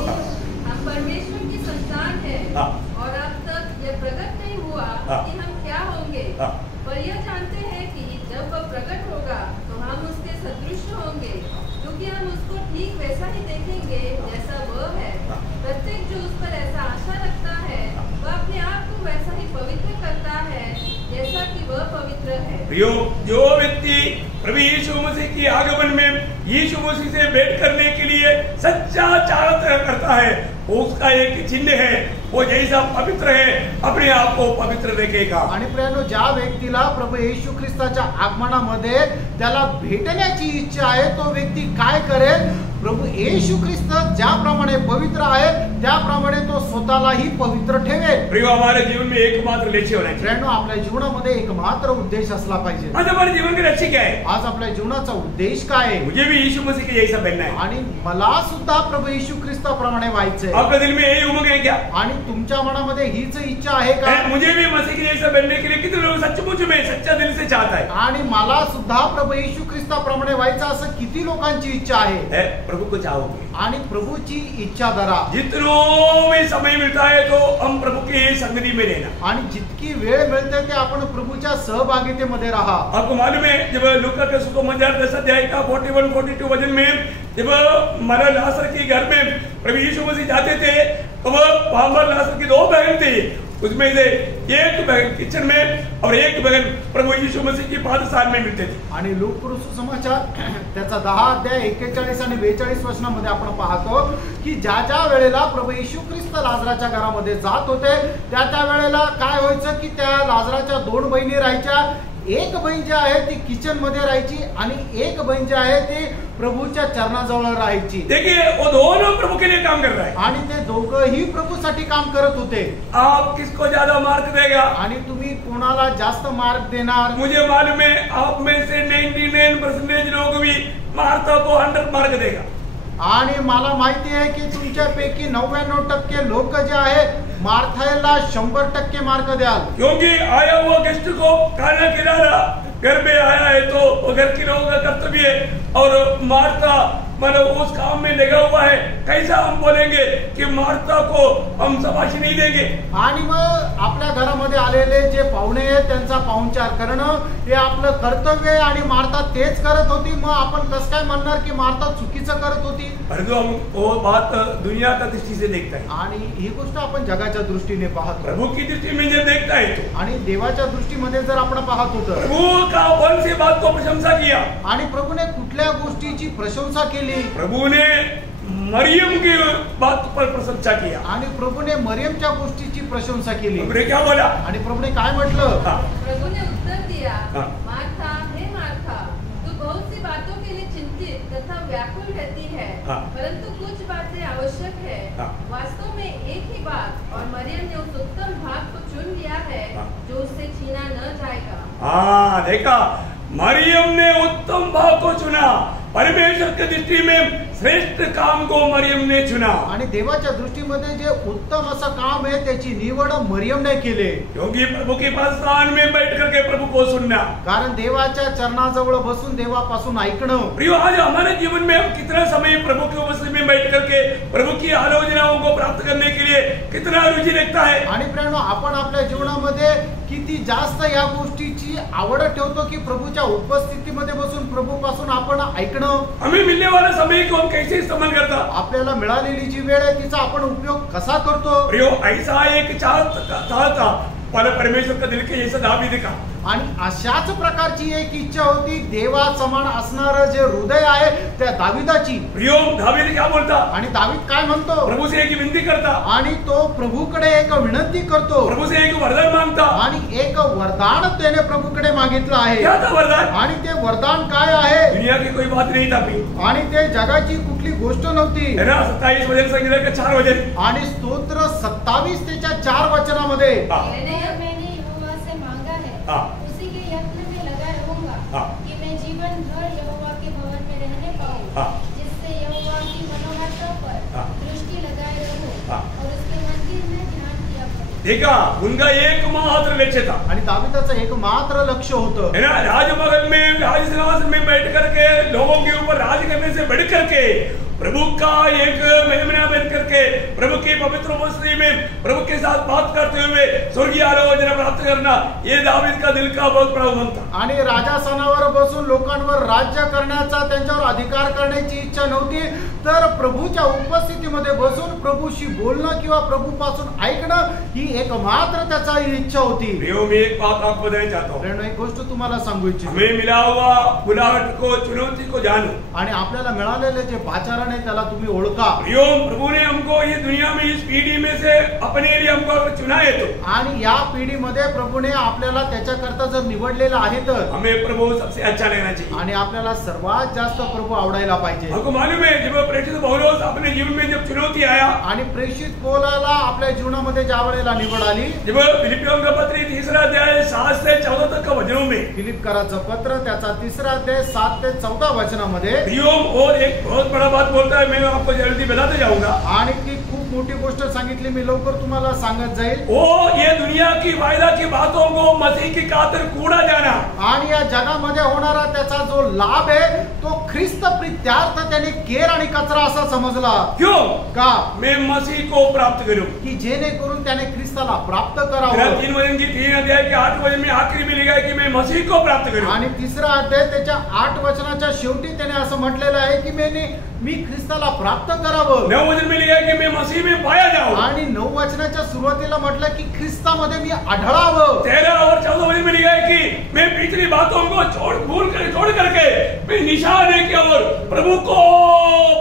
हम परमेश्वर की संतान है, हाँ. और अब तक यह प्रकट नहीं हुआ हाँ. कि हम क्या होंगे, हाँ. पर यह जानते हैं कि जब वह प्रकट होगा तो हम उसके सदृश होंगे, क्योंकि हम उसको ठीक वैसा ही देखेंगे जैसा वह है. हाँ. प्रत्येक जो उस पर ऐसा आशा रखता है वह अपने आप को वैसा ही पवित्र करता है जैसा कि वह पवित्र है. प्रियो जो व्यक्ति प्रभु यीशु मसीह की आगमन में यीशु मसीह से भेंट करने के लिए सच्चा चाहत करता है, उसका एक चिन्ह है, वो जैसा पवित्र है अपने आप को पवित्र रखेगा. आणि प्रियानो ज्या व्यक्तीला प्रभू येशू ख्रिस्ताच्या आगमनामध्ये त्याला भेटण्याची इच्छा आहे तो व्यक्ती काय करेल, प्रभू येशू ख्रिस्त ज्याप्रमाणे पवित्र आहे त्याप्रमाणे तो स्वतःलाही पवित्र ठेवेल. प्रियो हमारे जीवन में एकमात्र लक्ष्य होना चाहिए. प्रियानो आपल्या जीवनामध्ये एक मात्र उद्देश असला पाहिजे. आज हमारे जीवन का लक्ष्य क्या है? आज आपल्या जीवनाचा उद्देश काय आहे? मुझे भी यीशु मसीह के जैसा बनना है. आणि मला सुद्धा प्रभू येशू ख्रिस्ताप्रमाणे व्हायचंय. आपके दिल में यही उमंग है क्या? आणि तुमच्या मनामध्ये हीच इच्छा आहे का? मुझे भी मसीह के जैसा बनने के लिए कितने लोग सचमुच में सच्चा दिल से चाहता है. आणि मला सुद्धा प्रभू येशू ख्रिस्ताप्रमाणे व्हायचं असं किती लोकांची इच्छा आहे? प्रभु को चाहोगे आणि प्रभूची इच्छा धरा. जितनों में समय मिलता है तो हम प्रभु की संगति में रहना. आणि जितकी वेळ मिळते ते आपण प्रभूच्या सहभागितेमध्ये राहा. आपको मालूम है जब लूका के सुसमाचार 10 अध्याय का 41-42 वचन में जब मरल लाजर के घर में प्रभु यीशु मसीह जाते थे तो वहां पर लाजर की 2 बहन थी, उसमें से एक बहन किचन में और एक बहन प्रभु यीशु मसीह की पादस्थान में मिलते थे. आणि लूका सुसमाचार त्याचा 10 अध्याय 41 आणि 42 वचनामध्ये आपण पाहतो की ज्या ज्या वेळेला प्रभू येशू ख्रिस्त लाजराच्या घरामध्ये जात होते त्या वेळेला काय व्हायचं की त्या लाजराच्या 2 बहिणी राहायच्या. एक बहीण जी आहे ती किचन मध्ये राहायची आणि एक बहीण जी आहे ती प्रभूच्या चरणाजवळ राहायची. देखिए वो दोनों प्रभु के लिए काम कर रहा है. आणि ते दोघंही प्रभूसाठी काम करत होते. आप किसको ज्यादा मार्क देगा? आणि तुम्ही कोणाला जास्त मार्क देणार? मुझे मालूम है आप में से 99% लोग भी मार्था को 100 मार्क देगा. आणि मला माहिती आहे की तुमच्यापैकी 99% लोक जे आहे मार्थाला 100% मार्क द्याल. क्योंकि आया हुआ गेस्ट को खाना खिलाना घर में आया है तो घर के लोगों का कर्तव्य है, और मार्था मतलब उस काम में लगा हुआ है, कैसा हम बोलेंगे कि मार्था को हम शाबाशी नहीं देंगे? आणि मग आपल्या घरामध्ये आलेले जे पाहुणे आहेत त्यांचा पाहुणचार करणं हे आपलं कर्तव्य आहे आणि मार्था तेच करत होती. मग आपण कसं काय म्हणणार की मार्था चुकीचं करत होती? परंतु हम वो बात दुनिया का दृष्टि से देखता है आणि ही गोष्ट आपण जगाच्या दृष्टीने पाहतो, प्रभु की दृष्टि में जब देखता है तो आणि देवाच्या दृष्टीमध्ये जर आपण पाहत होतो प्रभु का कौन सी बात को प्रशंसा किया? आणि प्रभूने कुठल्या गोष्टीची प्रशंसा केली? प्रभु ने मरियम की बात पर प्रशंसा किया आणि प्रभूने मरियमच्या गोष्टीची प्रशंसा केली. प्रभु ने क्या बोला? आणि प्रभूने काय म्हटलं? प्रभु ने उत्तर दिया, हाँ। मार्था, हे मार्था, तू बहुत सी बातों के लिए चिंतित तथा व्याकुल रहती है, हाँ। परंतु कुछ बातें आवश्यक है। हाँ। वास्तव में एक ही बात, और मरियम ने उस उत्तम भाग को चुन लिया है हाँ। जो उससे छीना न जाएगा। हाँ, देखा, मरियम ने उत्तम भाव को चुना. परमेश्वर की दृष्टि में श्रेष्ठ काम को मरियम ने चुना. आणि देवाच्या दृष्टीमध्ये जे उत्तम असं काम आहे त्याची निवड मरियमने केली. क्योंकि प्रभु के पास स्थान में बैठ करके प्रभु को सुनना, कारण देवाच्या चरणाजवळ बसून देवापासून ऐकणं. प्रियो, आज हमारे जीवन में हम कितना समय प्रभु के उपस्थिति में बैठ करके प्रभु की आलोचनाओं को प्राप्त करने के लिए कितना रुचि रखता है? आणि प्रेरणा, आपण आपल्या जीवनामध्ये किती जास्त या गोष्टीची आवड ठेवतो की प्रभूच्या उपस्थितीमध्ये बसून प्रभूपासून आपण ऐकणं. हमें मिलने वाला समय को हम कैसे इस्तेमाल करता? आपल्याला मिळालेली जी वेळ आहे तिचा आपण उपयोग कसा करतो? प्रियो, ऐसा एक चाहता था परमेश्वर का दिल के जैसा दावीद का. आणि अशाच प्रकारची एक इच्छा होती देवा समान असणारं जे हृदय आहे त्या दाविदाची. प्रियो, दावीद क्या बोलता? आणि दावीद काय म्हणतो? प्रभु से एक विनती करता, आणि तो प्रभूकडे एक विनंती करतो, प्रभु से एक वरदान मांगता. आणि एक वरदान त्याने प्रभूकडे मागितलं आहे. क्या था वरदान? आणि ते वरदान काय आहे? दुनिया की कोई बात नहीं था. आणि ते जगाची कुठली गोष्ट नव्हती. 27 वचन संगीता का 4 वचन. आणि स्तोत्र 27 त्याच्या 4 वचनामध्ये मैंने यहोवा से मांगा है, हाँ। उसी के यत्न में लगा रहूंगा, हाँ। कि मैं जीवन भर यहोवा के भवन में रहने पाऊं, हाँ। जिससे यहोवा की मनोहरता पर हाँ। दृष्टि लगाए रहूं, हाँ। और उसके मंदिर में ध्यान किया करूं। देखा, उनका एकमात्र लक्ष्य था. आणि दाविदाचं एक मात्र लक्ष होतं. है ना, राजमहल में राजसिंहासन में बैठ करके लोगों के ऊपर राज करने से बढ़ करके प्रभु का एक मेहमान बन करके प्रभु की पवित्र उपस्थिति में प्रभु के साथ बात करते हुए स्वर्गीय आलोचना प्राप्त करना, ये दावीद का दिल का बहुत बड़ा उमंग था. आणि राजासनावर बसून लोकांवर राज्य करण्याचा, त्यांच्यावर अधिकार करण्याची इच्छा नव्हती, तर प्रभूच्या उपस्थितीमध्ये बसून प्रभूशी बोलणं किंवा प्रभूपासून ऐकणं ही एक मात्र त्याचा इच्छा होती. प्रियो, मैं एक बात आपको बताना चाहता हूँ. प्रेरणा, एक गोष्ट तुम्हाला सांगू इच्छितो. हमें मिला हुआ बुलाहट को, चुनौती को जानो. आणि आपल्याला मिळालेले जे पाचारण आहे त्याला तुम्ही ओळखा. प्रियो, प्रभु ने हमको ये दुनिया में इस पीढ़ी में से अपने लिए हमको अगर चुना है तो, आणि या पिढीमध्ये प्रभूने आपल्याला त्याच्याकरता जर निवडलेलं आहे तर हमें प्रभु सबसे अच्छा लगना चाहिए. आणि आपल्याला सर्वात जास्त प्रभू आवडायला पाहिजे. हमको मालूम है, जब प्रेषित पौलुस अपने जीवन में जब चुनौती आया, आणि प्रेषित पौलाला आपल्या जीवनामध्ये ज्या वेळेला निवड आली, जब फिलिपियों का पत्र 3 अध्याय 7 से 14 तक का वचनों में, फिलिपकराचं पत्र त्याचा 3 अध्याय 7 ते 14 वचनामध्ये, प्रियो, और एक बहुत बड़ा बात बोलता है, मैं आपको जल्दी बताते जाऊंगा. आणि ती खूप मोठी गोष्ट सांगितली, मी लवकर तुम्हाला सांगत जाईल. वो ये दुनिया की वायदा की बातों को मसीह की खातिर कूड़ा जाना, आणि या जगामध्ये होणारा त्याचा जो लाभ आहे तो ख्रिस्त प्रित्यार्थ त्याने केर आणि कचरा असा समजला. क्यों? का? मैं मसीह को प्राप्त करूं, की जेणेकरून त्याने ख्रिस्ताला प्राप्त करावं. 3 वचन की 3 अध्याय के 8 वचन में आखिरी में लिखा है कि मैं मसीह को प्राप्त करूं. आणि 3 अध्याय त्याच्या 8 वचनाच्या शेवटी त्याने असं म्हटलेलं आहे की मी ख्रिस्ताला प्राप्त करावं. 9 वचन में लिखा है कि मैं मसीह में पाया जाऊं. आणि 9 वचनाच्या सुरुवातीला म्हटलं की ख्रिस्तामध्ये मी आढळावं. 13 और 14 वचन में लिखा है कि मैं पिछली बातों को छोड़ करके मैं निशाने की ओर प्रभु को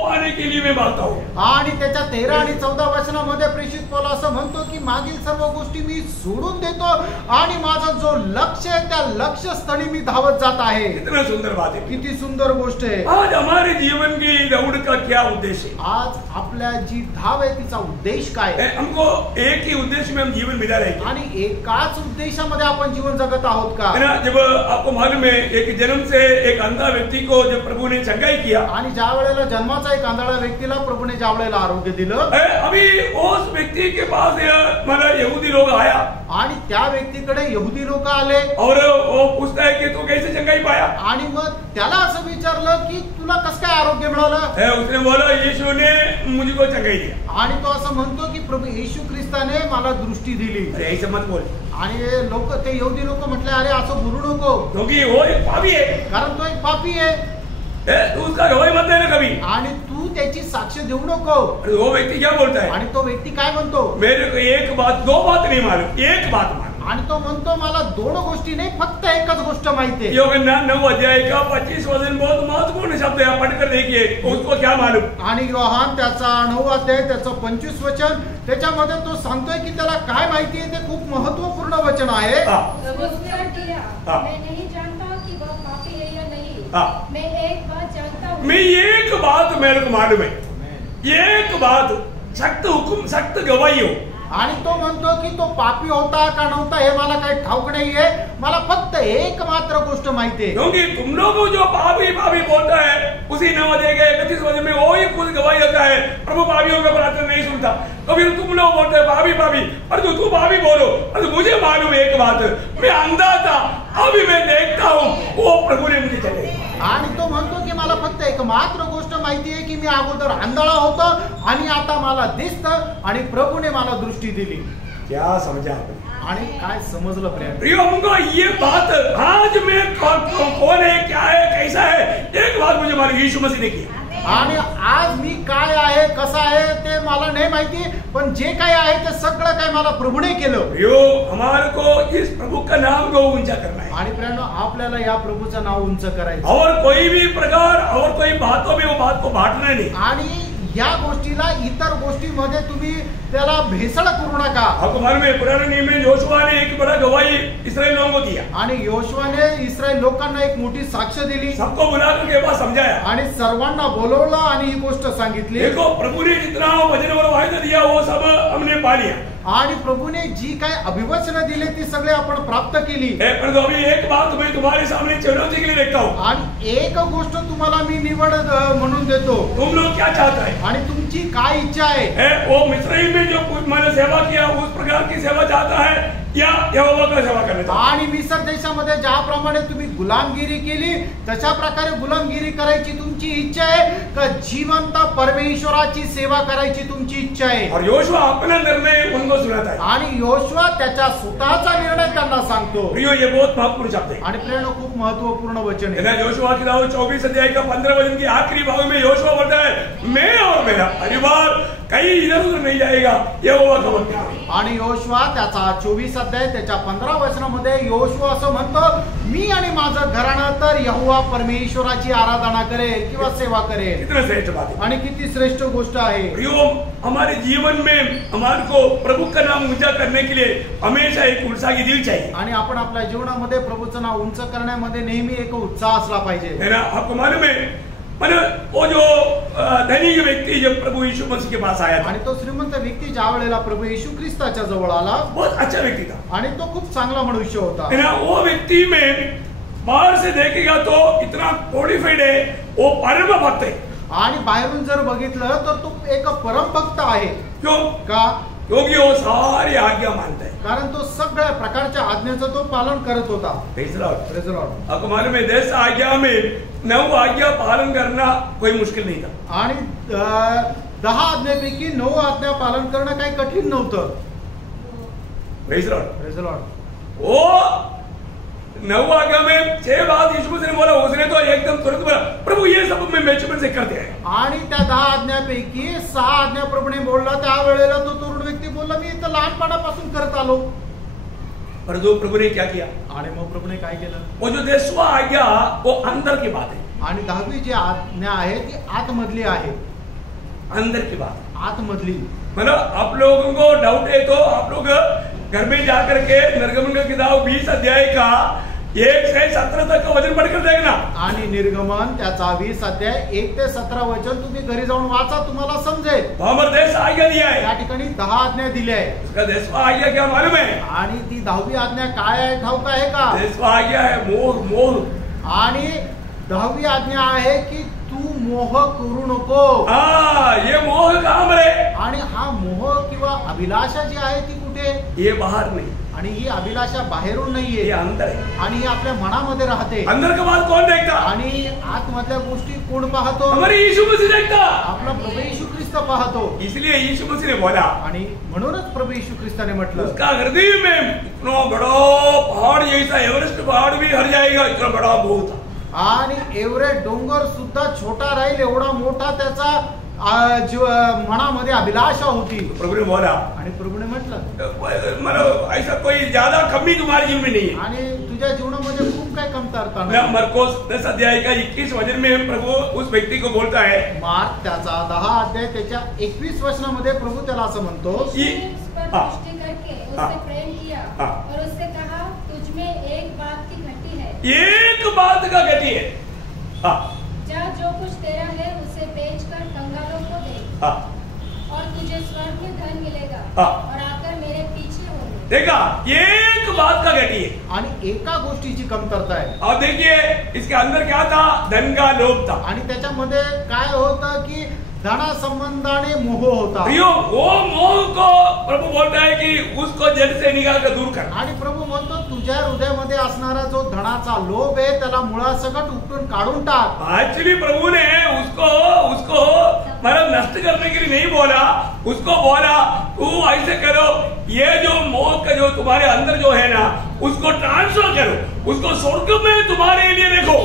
पाने के लिए मैं भागता हूं. आणि त्याच्या 13 आणि 14 वचनामध्ये प्रेषित पौल असं म्हणतो की मागील सर्व गोष्टी मी सोडून देतो आणि माझं जो लक्ष्य आहे त्या लक्ष्यस्थळी मी धावत जात आहे. कितना सुंदर बात है. किती सुंदर गोष्ट आहे. आज हमारे जीवन की दौड़ का क्या उद्देश्य है? आज आपल्या जी धाव आहे तिचा उद्देश काय आहे? हमको एक ही उद्देश्य में हम जीवन बिता रहे हैं. आणि एकाच उद्देशामध्ये आपण जीवन जगत आहोत का? है ना, जब आपको मालूम है, एक जन्म से एक अंधा व्यक्ति को जब प्रभु ने चंगाई किया, आणि ज्या वेळेला जन्माचा एक आंधळा व्यक्तीला प्रभूने ज्या वेळेला आरोग्य दिलं, अभी उस व्यक्ति के पास मतलब यहूदी लोग आया आणि त्या व्यक्तीकडे यहुदी लोक आले और वो पूछता है कि तू कैसे चंगाई पाया. आणि मग त्याला असं विचारलं की तुला कसं काय आरोग्य मिळालं? उसने बोला यीशु ने मुझको चंगाई दिया. आणि तो असं म्हणतो की प्रभू येशू ख्रिस्ताने मला दृष्टी दिली. अरे ऐसे मत बोल. आणि लोक ते यहुदी लोक म्हटले अरे असं बोलू नको, क्योंकि वो एक पापी है. कारण तो एक पापी आहे. तू उसका गवाही मत देना कभी. आणि तू त्याची साक्ष देऊ नको. वो व्यक्ति क्या बोलता है? आणि तो व्यक्ती काय म्हणतो? मेरे को एक बात दो बात नहीं मालूम, एक बात मालूम. आणि तो म्हणतो मला दोन गोष्टी नाही फक्त एकच गोष्ट माहिती आहे. योहन्ना 9 अध्याय का 25 वचन बहुत महत्वपूर्ण शब्द है, पढ़कर देखिए उसको क्या मालूम. आणि योहान त्याचा 9 अध्याय त्याचं 25 वचन त्याच्यामध्ये तो सांगतोय की त्याला काय माहिती आहे. ते खूप महत्वपूर्ण वचन आहे. मैं नहीं जानता कि वह पापी है या नहीं. मैं एक बात जानता हूँ. मैं एक बात मेरे को मालूम है, एक बात सख्त हुकुम सख्त गवाही हो. आणि तो म्हणतो की तो पापी होता का नव्हता हे मला काही ठाऊक नाहीये. मला फक्त एक मात्र गोष्ट माहिती आहे. क्योंकि तुम लोग जो पापी पापी बोलता है उसी 9 अध्याय के 31 वचन में वो ही खुद गवाही देता है, प्रभु पापियों का प्रार्थना नहीं सुनता. कभी तुम लोग बोलते हैं पापी पापी, और तू पापी बोलो. और मुझे मालूम एक बात, मैं अंधा था अभी मैं देखता हूँ, वो प्रभु ने मुझे चले. आणि तो म्हणतो की मला फक्त एक मात्र गोष्ट माहिती आहे की मी अगोदर आंधळा होतो आणि आता मला दिसतं आणि प्रभूने मला दृष्टी दिली. क्या समझा आपने? आणि काय समजलं प्रेम? प्रियो हमको ये बात आज मैं कौन है क्या है कैसा है, एक बात मुझे मालूम, यीशु मसीह ने किया. आणि आज मी काय आहे कसा आहे ते मला नाही माहिती, पण जे काय आहे ते सगळं काय मला प्रभूने केलं. प्रियो हमारे को इस प्रभु का नाम को ऊंचा करना है. आणि प्रेम आपल्याला या प्रभूचं नाव उंच करायचं. और कोई भी प्रकार और कोई बातों में वो बात को बांटना नहीं. आणि या गोष्टीला इतर गोष्टीमध्ये तुम्ही त्याला भेसळ करू नका. आपको मालूम है पुराने नियम में योशुआ ने एक बड़ा गवाही इस्राएल लोगों को दिया. आणि योशुआने इस्रायल लोकांना एक मोठी साक्ष दिली. सबको बुला करके बात समझाया आणि सर्वांना बोलवलं आणि ही गोष्ट सांगितली. देखो प्रभु ने जितना वचन और वायदा दिया वो सब हमने पा लिया. आणि प्रभूने जी काय अभिवचन दिले ती सगळे आपण प्राप्त केली. परंतु अभी एक बात मैं तुम्हारे सामने चुनौती के लिए देखता हूँ. आणि एक गोष्ट तुम्हाला मी निवड म्हणून देतो. तुम लोग क्या चाहता है? आणि तुमची काय इच्छा आहे? वो मिस्राइल में जो मैंने सेवा किया उस प्रकार की सेवा चाहता है या यहोवा का सेवा करना चाहता है? आणि मिस्र देशामध्ये ज्याप्रमाणे तुम्ही गुलामगिरी केली तशा प्रकारे गुलामगिरी करायची तुमची इच्छा आहे का जिवंत परमेश्वराची सेवा करायची तुमची इच्छा आहे? और योशुआ अपना निर्णय उनको सुनाता है. आणि योशुआ त्याचा स्वतःचा निर्णय त्यांना सांगतो. प्रियो ये बहुत महत्वपूर्ण शब्द है. आणि प्रेरणा खूप महत्वपूर्ण वचन आहे. योशुआ की किताब 24 अध्याय का 15 वचन की आखिरी भाग में योशुआ बोलता है मैं और मेरा परिवार कहीं इधर उधर नहीं जाएगा, यहोवा का वचन है. आणि योशुआ त्याचा 24 अध्याय त्याच्या 15 वचनामध्ये योशुआ असं म्हणतो मी आणि माझं घराणं तर यहोवा परमेश्वराची आराधना करेल किंवा सेवा करेल. कितना श्रेष्ठ बात है. आणि किती श्रेष्ठ गोष्ट आहे. प्रियो हमारे जीवन में हमारे को प्रभु का नाम ऊंचा करने के लिए हमेशा एक उत्साह की दिल चाहिए. आणि आपण आपल्या जीवनामध्ये प्रभूचं नाव उंच करण्यामध्ये नेहमी एक उत्साह असला पाहिजे. है ना? आपको मालूम है वो जो धनी व्यक्ति जब प्रभु यीशु मसीह के पास आया था, आणि तो श्रीमंत व्यक्ती ज्या वेळेला प्रभु येशू ख्रिस्ताच्या जवळ आला बहुत अच्छा व्यक्ती था. आणि तो खूप चांगला मनुष्य होता. है ना? वो व्यक्ति में बाहर से देखेगा तो इतना क्वालिफाइड है, वो परम भक्त है. आणि बाहेरून जर बघितलं तर तो एक परमभक्त आहे. क्यों? का? क्योंकि वो सारी आज्ञा मानता है. कारण तो सगळ्या प्रकारच्या आज्ञेचं तो पालन करत होता. Praise the Lord. Praise the Lord. आपको मालूम है 10 आज्ञा में 9 आज्ञा पालन करना कोई मुश्किल नहीं था. आणि 10 आज्ञेपैकी 9 आज्ञा पालन करणं काही कठीण नव्हतं. Praise the Lord. Praise the Lord. वो 9 आज्ञा में 6 बात यीशु मसीह ने बोला, उसने तो एकदम तुरंत बोला प्रभु ये सब मैं बचपन से करते हैं. आणि त्या 10 आज्ञापैकी 6 आज्ञा प्रभूने बोलला. त्या वेळेला तो तरुण व्यक्ती बोलला मी इथं लहानपणापासून करत आलो. परंतु प्रभु ने क्या किया? आणि मग प्रभूने काय केलं? वो जो 10वां आज्ञा वो अंदर की बात है. आणि 10वी जी आज्ञा आहे ती आतमधली आहे. अंदर की बात, आतमधली. मतलब आप लोगों को डाउट है तो आप लोग घर में जाकर के निर्गमन का किताब 20 अध्याय का 1 से 17 तक का वचन पढ़कर देखना. आणि निर्गमन त्याचा 20 अध्याय 1 ते 17 वचन तुम्ही घरी जाऊन वाचा, तुम्हाला समजेल. वहां पर 10 आज्ञा दिया है. त्या ठिकाणी 10 आज्ञा दिल्या आहे. उसका 10वां आज्ञा क्या मालूम है? आणि ती 10वी आज्ञा काय आहे ठाऊक आहे का? 10वां आज्ञा है मोह. मोह. आणि 10वी आज्ञा आहे की तू मोह करू नको. ये मोह काम रे. आणि हा मोह किंवा अभिलाषा जी आहे ती कुठे? ये बाहर नाही. आणि ही अभिलाषा बाहेरून नाहीये, ये अंदर है। आणि ही आपल्या मनामध्ये राहते। अंदर का बात कौन देखता? आणि आतमधल्या गोष्टी कोण पाहतो? हमारे यीशु मसीह देखता। आपला प्रभू येशू ख्रिस्त पाहतो। इसलिए यीशु मसीह ने बोला, आणि म्हणूनच प्रभू येशू ख्रिस्ताने म्हटलं, उसका हृदय में इतना बड़ा पहाड़ जैसा एवरेस्ट पहाड़ भी हर जाएगा, इतना बड़ा बहुत। आणि एवढे डोंगर सुद्धा छोटा राहील एवढा मोठा त्याचा मनामध्ये अभिलाषा होती। प्रभु ने बोला, आणि प्रभूने म्हटलं, मतलब ऐसा कोई ज्यादा कमी तुम्हारे जीवन में नहीं है। आणि तुझ्या जीवनामध्ये खूप काय कमतरता मैं नाही। मरकोस 10 अध्याय का 21 वचन में प्रभु उस व्यक्ति को बोलता है, मार्क त्याचा 10 अध्याय त्याच्या 21 वचनामध्ये प्रभु त्याला असं म्हणतो, उस पर दृष्टि करके उससे प्रेम किया और उससे कहा, तुझ में एक बात की घटी है। एक बात का गति है। जा जो कुछ तेरा है उसे बेचकर कंगालों को दे, और तुझे स्वर्ग में धन मिलेगा, और आकर मेरे पीछे हो ले। देखा, एक बात का गति है आणि एका गोष्टीची कमतरता आहे। और देखिए इसके अंदर क्या था, धन का लोभ था। आणि त्याच्यामध्ये काय होतं की धना संबंधाने मोह होता। प्रियो, वो मोह को प्रभु बोलता है कि उसको जड़ से निकाल कर दूर कर। आणि प्रभु म्हणतो, तुझ्या हृदयामध्ये असणारा जो धनाचा लोभ आहे त्याला मुळासकट उपटून काढून टाक। एक्चुअली प्रभु ने उसको मतलब नष्ट करने के लिए नहीं बोला, उसको बोला तू ऐसे करो, ये जो मोह का जो तुम्हारे अंदर जो है ना, उसको ट्रांसफर करो, उसको स्वर्ग में तुम्हारे लिए देखो।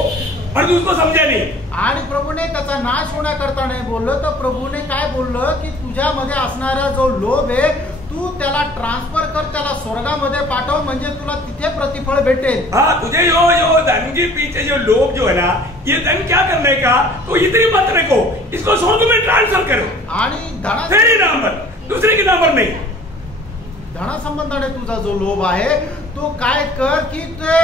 और तू उसको समझे नहीं। आणि प्रभूने त्याचा नाश होण्याकरता नाही बोललं, तर प्रभूने काय बोललं की तुझ्यामध्ये असणारा जो लोभ आहे तू त्याला ट्रान्सफर कर, त्याला स्वर्गामध्ये पाठव, म्हणजे तुला तिथे प्रतिफळ भेटेल। हाँ, तुझे जो धन के पीछे जो लोभ जो है ना, ये धन क्या करने का, तो इतनी मत रखो, इसको स्वर्ग में ट्रांसफर करो। आणि धना तेरे नाम पर, दूसरे के नाम पर नहीं। धना संबंधाने तुझा जो लोभ आहे तो काय कर की ते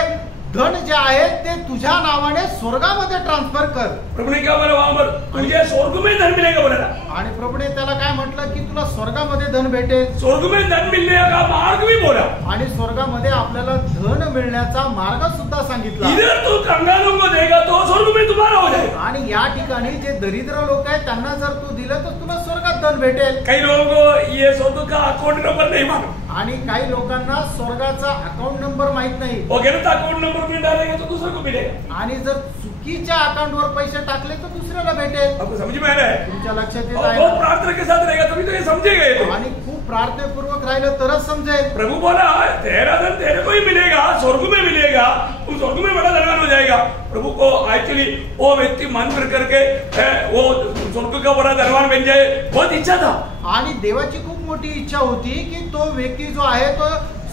धन जे आहे ते तुझ्या नावाने स्वर्गामध्ये ट्रान्सफर कर। प्रभु ने क्या बोला वहां पर, तुझे स्वर्ग में धन मिलेगा बोला था। आणि प्रभूने त्याला काय म्हटलं की तुला स्वर्गामध्ये धन भेटेल। स्वर्ग में धन मिलने का मार्ग भी बोला, आणि स्वर्गामध्ये आपल्याला धन मिळण्याचा मार्ग सुद्धा सांगितला। इधर तू कंगालों को देगा तो स्वर्ग में तुम्हारा हो जाएगा। आणि या ठिकाणी जे दरिद्र लोक आहेत त्यांना जर तू दिलं तर तुला स्वर्गात धन भेटेल। कई लोगों को ये स्वर्ग का अकाउंट नंबर नहीं मालूम, आणि काही लोकांना स्वर्गाचा अकाउंट नंबर माहित नाही। वो गलत अकाउंट नंबर में डालेंगे तो दूसरे को मिलेगा। आणि जर चुकीच्या अकाउंटवर पैसे टाकले तर दुसऱ्याला भेटेल। आपको समझ में आ रहा है? तुमच्या लक्षात येत और आहे? बहुत प्रार्थना के साथ रहेगा तभी तो ये समझेगा ये तो। आणि खूप प्रार्थनापूर्वक राहिलं तरच समजेल। प्रभु बोला, तेरा धन तेरे को ही मिलेगा, स्वर्ग में मिलेगा, तू स्वर्ग में बड़ा धनवान हो जाएगा। प्रभु को एक्चुअली वो व्यक्ति मंत्र करके वो स्वर्ग का बड़ा धनवान बन जाए, बहुत इच्छा था। आणि देवाची खूप मोठी इच्छा होती की तो व्यक्ती जो आहे तो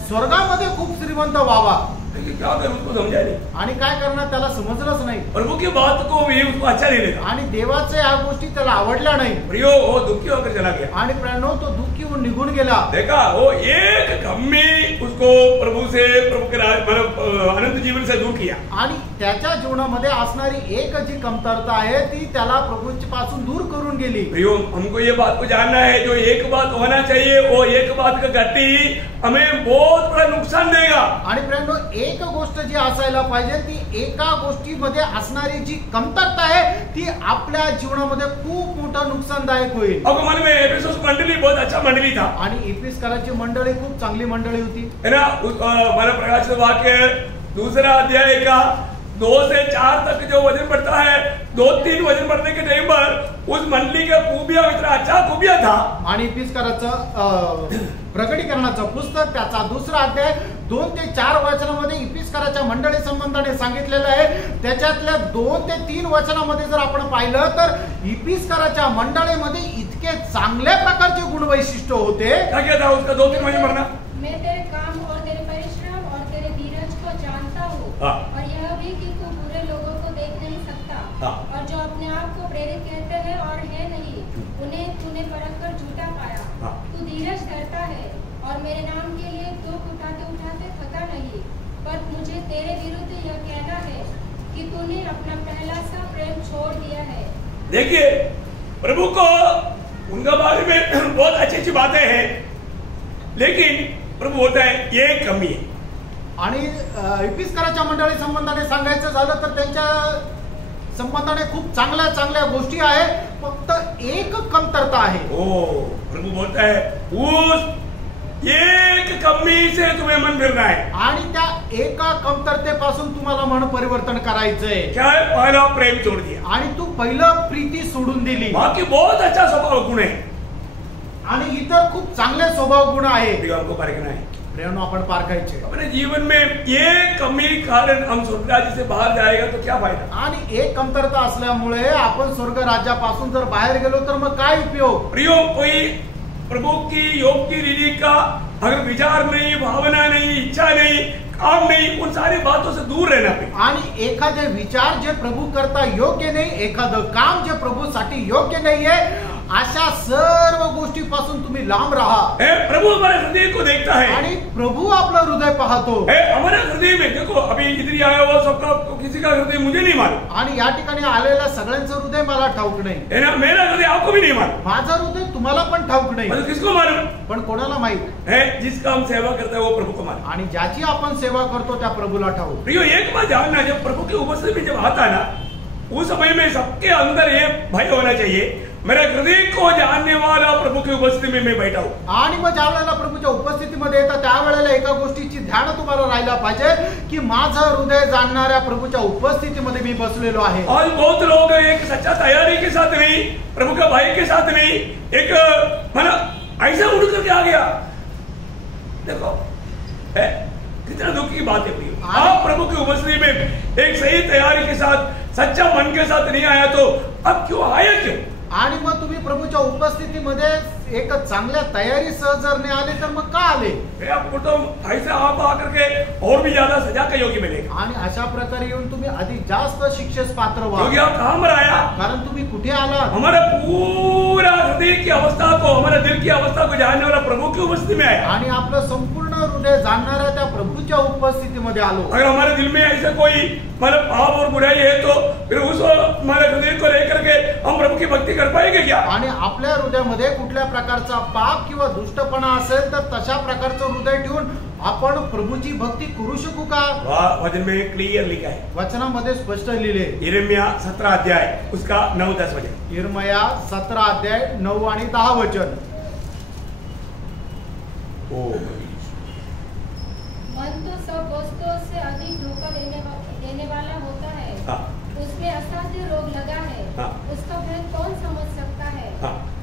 स्वर्गामध्ये खूप श्रीमंत व्हावा। लेकिन क्या करें, उसको समझा नहीं। आणि काय करणार, त्याला समजलंच नाही। प्रभु की बात को भी उसको अच्छा नहीं लगा। आणि देवाच्या या गोष्टी त्याला आवडल्या नाही। प्रियो, वो दुखी होकर चला गया। आणि प्रेरणो तो दुःखी होऊन निघून गेला। देखा, वो एक कमी उसको प्रभु के मतलब अनंत जीवन से दूर किया। आणि त्याच्या जीवनामध्ये असणारी एक जी कमतरता आहे ती त्याला प्रभूपासून दूर करून गेली। प्रियो, हमको ये बात को जानना है, जो एक बात होना चाहिए वो एक बात का घटी हमें बहुत बड़ा नुकसान देगा। आणि प्रेरणो, एक गोष्ट जी असायला पाहिजे ती एका गोष्टीमध्ये असणारी जी कमतरता आहे ती आपल्या जीवनामध्ये खूप मोठं नुकसानदायक होईल। आपको मालूम है, एफेसस मंडली बहुत अच्छा मंडली था। आणि एफिसकराची मंडळी खूप चांगली मंडळी होती, है ना। हमारा प्रकाशित वाक्य 2 अध्याय का 2 से 4 तक जो वचन पढ़ता है, 2-3 वचन पढ़ने के टाइम पर उस मंडली का खूबिया इतना अच्छा खूबिया था। आणि एफिसकराचं प्रकटीकरणाचं पुस्तक त्याचा 2 अध्याय 2 ते 4 वचनामध्ये एफिसकराच्या मंडळी संबंधाने सांगितलेलं आहे। त्याच्यातल्या 2 ते 3 वचनामध्ये जर आपण पाहिलं तर एफिसकराच्या मंडळीमध्ये इतके चांगल्या प्रकारचे गुणवैशिष्ट्य होते। क्या था उसका 2-3 वचन पढ़ना। मैं तेरे काम और तेरे परिश्रम और तेरे धीरज को जानता हूँ, और यह भी कि तू बुरे लोगों को देख नहीं सकता, और जो अपने आप को प्रेरित कहते हैं और है नहीं, उन्हें तूने परखकर झूठा पाया। तू धीरज धरता है और मेरे नाम के लिए दुख उठाते उठाते थका नहीं, पर मुझे तेरे विरुद्ध यह कहना है कि तूने अपना पहला सा प्रेम छोड़ दिया है। देखिए, प्रभु को उनका बारे में बहुत अच्छी अच्छी बातें हैं, लेकिन प्रभु बोलता है ये कमी है। आणि एफिसकराच्या मंडळी संबंधाने सांगायचं झालं तर त्यांच्या संबंधाने खूप चांगल्या चांगल्या गोष्टी आहेत, फक्त एक कमतरता आहे। ओ, प्रभु बोलता है उस एक कमी से तुम्हें मन फिरना है आणि त्या एका कमतरतेपासून तुम्हाला मन परिवर्तन करायचंय. क्या है? पहला प्रेम छोड़ दिया आणि तू पहिलं प्रीती सोडून दिली. बाकी बहुत अच्छा स्वभाव गुण है आणि इतर खूप चांगले स्वभाव गुण आहे. हमको परखना है प्रेम आपण पारखायचे. अपने जीवन में ये कमी कारण हम स्वर्ग राज्य से बाहर जाएगा तो क्या फायदा. आणि एक कमतरता असल्यामुळे आपण स्वर्ग राज्यापासून जर बाहेर गेलो तर मग काय उपयोग. प्रियो, कोई प्रभु की योग की रीति का अगर विचार नहीं, भावना नहीं, इच्छा नहीं, काम नहीं, उन सारी बातों से दूर रहना चाहिए. आणि एखादे विचार जे प्रभू करता योग्य नाही, एखादं काम जे प्रभूसाठी योग्य नाहीये, अशा सर्व गोष्टीपासून तुम्ही लांब राहा. प्रभु हमारे हृदय को देखता है आणि प्रभु आपलं हृदय पाहतो. हमारे हृदय में देखो, अभी इधर आया हुआ सबका, किसी का हृदय मुझे नहीं मालूम. आणि या ठिकाणी आलेल्या सगळ्यांचं हृदय मला ठाऊक नाही. मेरा हृदय आपको भी नहीं मालूम. माझं हृदय तुम्हाला पण ठाऊक नाही. किसको मालूम? पण कोणाला माहित है? जिसका हम सेवा करते हैं वो प्रभु को मालूम. आणि ज्याची आपण सेवा करतो त्या प्रभूला ठाऊक. प्रियो, एक बात जानना, जब प्रभु की उपस्थिति में जब आता है ना, उस समय में सबके अंदर ये भय होना चाहिए, मेरे हृदय को जानने वाला प्रभु की उपस्थिति में मैं बैठा हूँ. आणि मग ज्या वेळेला प्रभूच्या उपस्थितीमध्ये येतात त्यावेळेला एका गोष्टीची ध्यान तुम्हाला राहायला पाहिजे की माझं हृदय जाणणाऱ्या प्रभूच्या उपस्थितीमध्ये मी बसलेलो आहे. आज बहुत लोग एक सच्चा तैयारी के साथ नहीं, प्रभु का भय के साथ नहीं, एक माना ऐसा उड़ करके आ गया. देखो है कितना दुख की बात है प्रियो. आप प्रभु की उपस्थिति में एक सही तैयारी के साथ, सच्चा मन के साथ नहीं आया तो अब क्यों आया क्यों. आणि मग तुम्ही प्रभूच्या उपस्थितीमध्ये एक चांगल्या तयारीसह जर नाही आले तर मग का आले. आपको तो ऐसे आप आकर के और भी ज्यादा सजा का योग्य मिलेगा. आणि अशा प्रकारे येऊन तुम्ही अधिक जास्त शिक्षेस पात्र व्हा. क्योंकि आप कहां पर आया, कारण तुम्ही कुठे आला. हमारे पूरा हृदय की अवस्था को, हमारे दिल की अवस्था को जानने वाला प्रभु की उपस्थिति में आया. आणि आपलं संपूर्ण हृदय जाणणाऱ्या त्या प्रभूच्या उपस्थितीमध्ये आलो. अगर हमारे दिल में ऐसा कोई मतलब पाप और बुराई है तो फिर उस हमारे हृदय को लेकर के हम प्रभु की भक्ति कर पाएंगे क्या. आणि आपल्या हृदयामध्ये कुठल्या प्रकारचा पाप किंवा दुष्टपणा असेल तर तशा प्रकारचं हृदय ठेवून आपण प्रभूची भक्ती करू शकू का. वचन में क्लियर लिखा है, वचनामध्ये स्पष्ट लिहिले. यिर्मया 17 अध्याय उसका 9-10 वचन. यिर्मया 17 अध्याय 9 आणि 10 वचन. मन तो सब वस्तुओं से अधिक धोखा देने वाला होता है. उसमें असाध्य रोग लगा है. उसका भेद कौन समझ सकता है.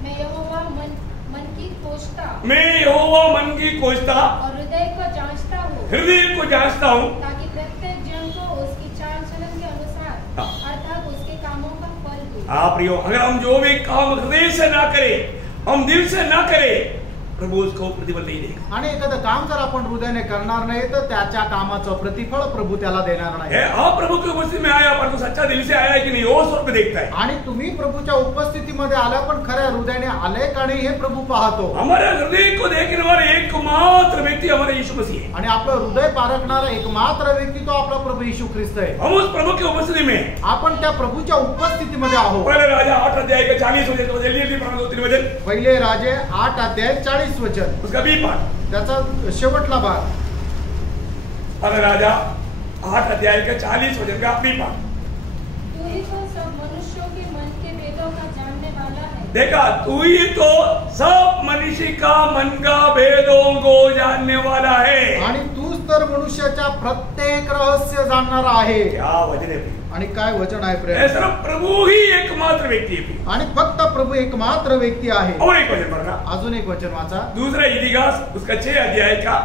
मैं यहोवा मन की खोजता, मैं यहोवा मन की खोजता और हृदय को जांचता हूँ, हृदय को जांचता हूँ, ताकि प्रत्येक जन को उसकी चाल चलन के अनुसार अर्थात उसके कामों का फल दूं. प्रियो, अगर हम जो भी काम हृदय से ना करें, हम दिल से ना करें, प्रभु उसको प्रतिफल नहीं देगा. आणि एखादं काम जर आपण हृदयाने करणार नाही तर त्याच्या कामाचं प्रतिफळ प्रभू त्याला देणार नाही. आप प्रभु की उपस्थिति में आया परंतु सच्चा दिल से आया कि नहीं, वो स्वर्ग देखता है. आणि तुम्ही प्रभूच्या उपस्थितीमध्ये आला पण खऱ्या हृदयाने आले का नाही हे प्रभू पाहतो. हमारे हृदय को देखने वाले एकमात्र व्यक्ति हमारे यीशु मसीह है. आणि आपलं हृदय पारखणारा एकमात्र व्यक्ती तो आपला प्रभू येशू ख्रिस्त आहे. हम उस प्रभु की उपस्थिति में, आपण त्या प्रभूच्या उपस्थितीमध्ये आहोत. पहले राजा 8 अध्याय के 40 वचन, जल्दी पढ़ो 2-3 वचन. पहिले राजे 8 अध्याय 40 वचन, उसका बी पाठ, त्याचा शेवटला भाग. पहले राजा 8 अध्याय के 40 वचन का बी पाठ. तू ही तो सब मनुष्यों के मन के भेदों का जानने वाला है. देखा, तू ही तो सब मनुष्य का मन का भेदों को जानने वाला है. आणि तूच तर मनुष्याच्या प्रत्येक रहस्य जाणणारा आहे. क्या वचन है. आणि काय वचन आहे प्रेम. ऐसा प्रभु ही एकमात्र व्यक्ति है. आणि फक्त प्रभू एकमात्र व्यक्ती आहे. और एक वचन पढ़ना, अजून एक वचन वाचा. दूसरा इतिहास उसका 6 अध्याय का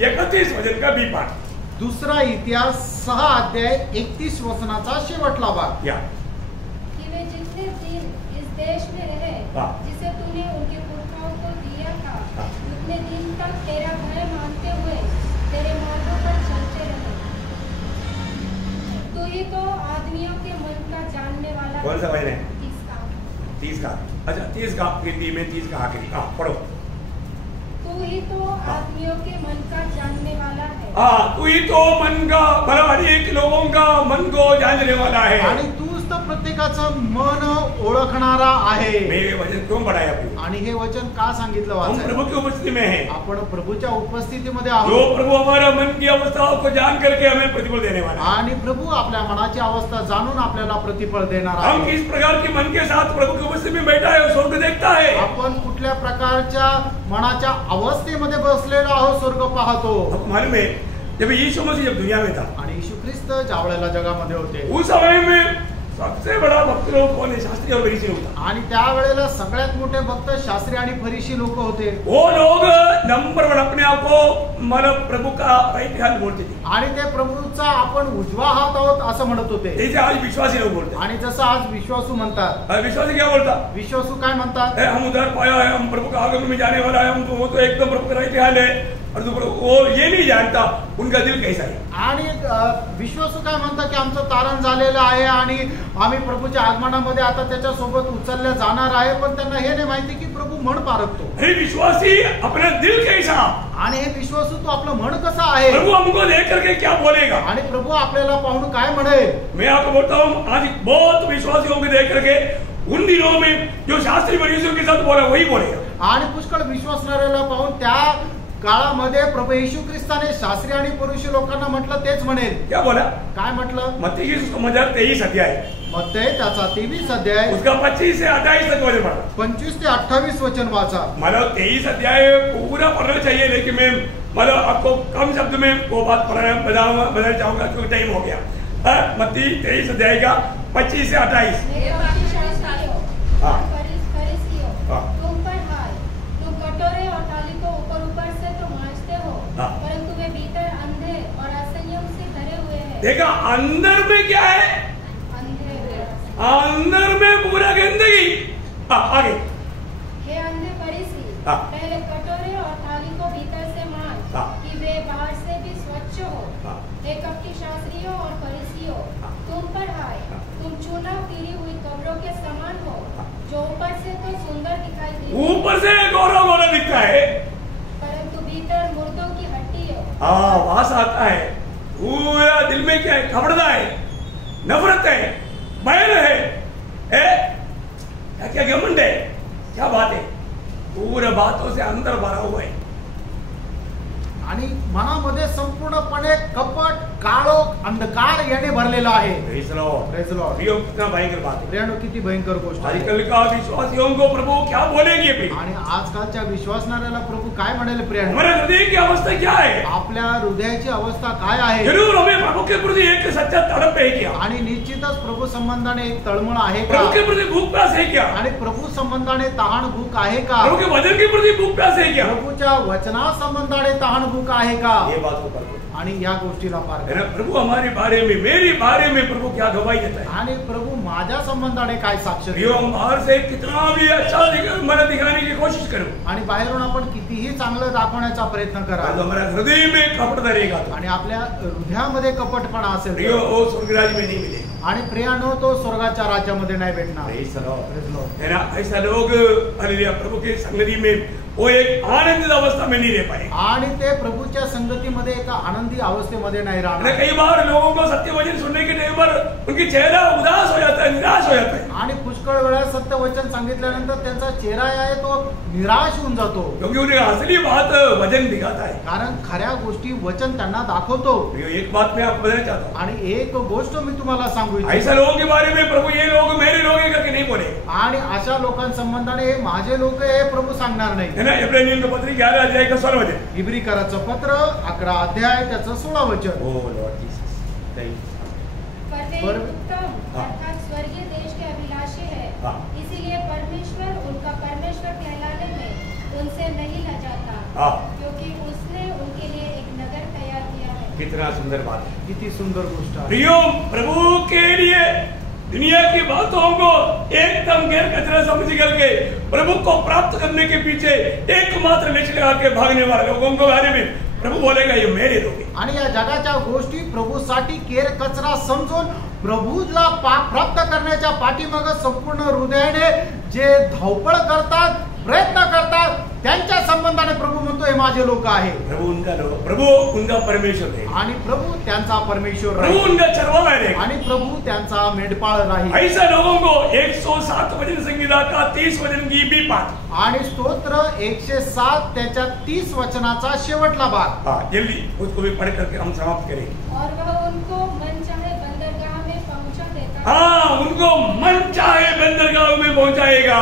31 वचन का बी पाठ. दुसरा इतिहास 6 अध्याय 31 वचनाचा शेवटला भाग. या कि वे जितने दिन इस देश में रहे, जिसे तूने उनके पुरखाओं को दिया था, उतने दिन तक तेरा भय मानते हुए तेरे मार्गों पर चलते रहे. तू ही तो आदमियों के मन का जानने वाला. कौन सा वचन है. 30 का. अच्छा 30 का हिंदी में, 30 का आखिरी. पढ़ो. तू ही तो आदमियों के मन का जानने वाला है. तू ही तो मन का, मतलब हर एक लोगों का मन को जानने वाला है. आणि तूच तर प्रत्येकाचं मन ओळखणारा आहे. मैं ये वचन क्यों बढ़ाया प्रियो? आणि हे वचन का सांगितलं हम वाचायला? प्रभु की उपस्थिति में हैं। आपण प्रभूच्या उपस्थितीमध्ये जो आहोत प्रभु हमारा मन की अवस्थाओं को जान करके हमें प्रतिफल देने वाला है। आणि प्रभू आपल्या मनाची अवस्था जाणून आपल्याला प्रतिफळ देणार हम आहे. किस प्रकार की मन के साथ प्रभु की उपस्थिति में बैठा है वो स्वर्ग देखता है। आपण कुठल्या प्रकारच्या मनाच्या अवस्थेमध्ये बसलेलो आहोत स्वर्ग पाहतो. आपको मालूम है जब यीशु मसीह जब दुनिया में था आणि येशू ख्रिस्त ज्या वेळेला जगामध्ये होते उस समय में सबसे बड़ा भक्त लोग कौन है? शास्त्री और फरीसी लोग था। आणि त्यावेळेला सगळ्यात मोठे भक्त शास्त्री आणि फरीसी लोक होते. वो लोग नंबर वन अपने आप को मतलब प्रभु का राइट हैंड बोलते थे। आणि ते प्रभूचा आपण उजवा हात आहोत असं म्हणत होते. जैसे आज विश्वासी लोग बोलते आणि जसं आज विश्वासू म्हणतात. हैं। विश्वासी क्या बोलता? विश्वासू काय म्हणतात? हम उधर पाया है, हम प्रभु का आगमन में जाने वाला है, हम तो वो तो एकदम प्रभु का राइट हैंड है। और वो ये नहीं जानता उनका दिल कैसा है। आणि विश्वासू काय म्हणतात की आमचं तारण झालेलं आहे आणि आम्ही प्रभूच्या आगमनामध्ये आता त्याच्या सोबत उचलल्या जाणार आहे, पण त्यांना हे नाही माहिती की प्रभू मन पारखतो. अरे विश्वासी अपना दिल कैसा? आणि हे विश्वासू तो आपलं मन कसं आहे प्रभु हमको देख करके क्या बोलेगा? आणि प्रभू आपल्याला पाहून काय म्हणेल. मैं आपको बोलता हूँ आज बहुत विश्वासियों को देख करके उन दिनों में जो शास्त्री फरीसियों के साथ बोला वही बोलेगा। आणि पुष्कळ विश्वासणाऱ्याला पाहून त्या काळामध्ये प्रभू येशू ख्रिस्ताने शास्त्री आणि फरीसी लोकांना म्हटलं तेच म्हणेल. क्या बोला? काय म्हटलं? मत्ती की सुसमाचार 23 अध्याय मत्ती त्याचा 23 अध्याय उसका 25 से 28 तक वचन पढ़ा। 25 ते 28 वचन वाचा. मतलब 23 अध्याय पूरा पढ़ना चाहिए लेकिन मैं मतलब आपको कम शब्द में वो बात बताना चाहूंगा क्योंकि टाइम हो गया। मत्ती 23 अध्याय का 25 से 28। हाँ। हाँ। तुम पर हाय, तुम कटोरे और थाली को ऊपर से तो मांजते हो, हाँ। परंतु वे भीतर अंधे और असंयम से भरे हुए हैं। देखा अंदर में क्या है? अंदर में पूरा गंदगी। आगे। हे अंधे फरीसी, हाँ। पहले कटोरे और थाली को भीतर से मांज, हाँ। कि वे बाहर से भी स्वच्छ हो। हाँ। हे कपटी शास्त्रियों और फरीसियों, हाँ। तुम पर हाय, हाँ। तुम चूना पीरी हुई कब्रों के समान हो, जो ऊपर से तो सुंदर दिखाई देती, ऊपर से गौरा गौरा दिखता है, परंतु भीतर मुर्दों की हड्डी हो। हाँ वास आता है। पूरा दिल में क्या है? कपड़दा है, नफरत है, बैर है, क्या क्या घमंड है, क्या बात है? पूरा बातों से अंदर भरा हुआ है। आणि मनामध्ये संपूर्णपणे कपट, काळोख, अंधकार याने भरलेला आहे. Praise the Lord. Praise the Lord. प्रियो कितना भयंकर बात है। प्रियानो किती भयंकर गोष्ट आहे. आजकल का विश्वासियों को प्रभु क्या बोलेंगे? आणि आजकालच्या विश्वासणाऱ्याला प्रभू काय म्हणेल प्रियानो? हमारे हृदय की अवस्था क्या है? आपल्या हृदयाची अवस्था काय आहे? जरूर हमें प्रभु के प्रति एक सच्चा तड़प है क्या? आणि निश्चितच प्रभू संबंधाने एक तळमळ आहे का? प्रभु के प्रति भूख प्यास है क्या? आणि प्रभू संबंधाने तहान भूक आहे का? प्रभु के वचन के प्रति भूख प्यास है क्या? प्रभूच्या वचना संबंधाने तहान भूक आहे का? ये बात को परखो। आणि या गोष्टीला पार है ना? प्रभु हमारे बारे में, मेरे बारे में प्रभु क्या गवाही देता है? आणि प्रभू माझ्या संबंधाने काय साक्ष प्रियो देतो? हम बाहर से कितना भी अच्छा मन दिखाने की कोशिश करो, आणि बाहेरून आपण कितीही चांगलं दाखवण्याचा प्रयत्न करा, तो हमारा हृदय में कपट रहेगा तो आणि आपल्या हृदयामध्ये कपटपणा असेल प्रियो तर, वो स्वर्गराज में नहीं मिलेगा। आणि प्रियानो तो स्वर्गाच्या राज्यामध्ये नाही भेटणार. Praise the Lord. Praise the Lord. है ना? ऐसा लोग हालेलुया प्रभु की संगति में वो एक आनंदित अवस्था में नहीं रह पाए। आणि ते प्रभूच्या संगतीमध्ये एका आनंदी अवस्थेमध्ये नाही है ना? राहणार. कई बार लोगों को सत्य वचन सुनने के टाइम पर उनकी चेहरा उदास हो जाता है, निराश हो जाता है, आणि पुष्कळ वेळा सत्य वचन सांगितल्यानंतर त्यांचा चेहरा आहे तो निराश होऊन जातो, क्योंकि उन्हें असली बात वचन दिखाता है। कारण खऱ्या गोष्टी वचन त्यांना दाखवतो. प्रियो एक बात मैं आपको बताना चाहता हूँ, आणि एक गोष्ट मी तुम्हाला सांगू ऐसा इच्छितो, लोगों के बारे में प्रभु ये लोग मेरे लोग हैं करके नहीं बोले। आणि अशा लोकांसंबंधाने हे माझे लोक हे प्रभू सांगणार नाही. है ना? इब्रानियों के पत्री 11 अध्याय का 16 वचन। इब्रिकराचं पत्र 11 अध्याय त्याचं 16 वचन. ओ लॉर्ड जीसस, थैंक पर वे पर- उत्तम हाँ। अर्थात स्वर्गीय देश के अभिलाषी है, हाँ। इसीलिए परमेश्वर उनका परमेश्वर कहलाने में उनसे नहीं लजाता, हाँ। क्योंकि उसने उनके लिए एक नगर तैयार किया है। कितना सुंदर बात है। किती सुंदर गोष्ट आहे. प्रियो प्रभु के लिए दुनिया की बातों को एकदम गैर कचरा समझ करके प्रभु को प्राप्त करने के पीछे एकमात्र लक्ष्य लगा के भागने वाले लोगों के बारे में प्रभू बोलेगा ये मेरे लोग हैं। आणि या जगाच्या गोष्टी प्रभूसाठी केर कचरा समजून प्रभूला प्राप्त करण्याच्या पाठीमागे संपूर्ण हृदयाने जे धावपळ करतात प्रयत्न करतात त्यांच्या संबंधाने प्रभू म्हणतो हे माझे लोक आहे. प्रभु उनका परमेश्वर है आणि प्रभु त्यांचा परमेश्वर प्रभु राहील उनका चरवाहा है आणि प्रभु त्यांचा मेंढपाळ राहील. ऐसे लोगों को 107 वचन संहिता का 30 वचन की भी पाठ आणि स्तोत्र 107 त्याच्या 30 वचनाचा शेवटला भाग. हाँ जल्दी उसको भी पढ़ करके हम समाप्त करें. और वह उनको मन चाहे बंदरगाह में पहुंचा देता. हाँ उनको मन चाहे बंदरगाह में पहुंचाएगा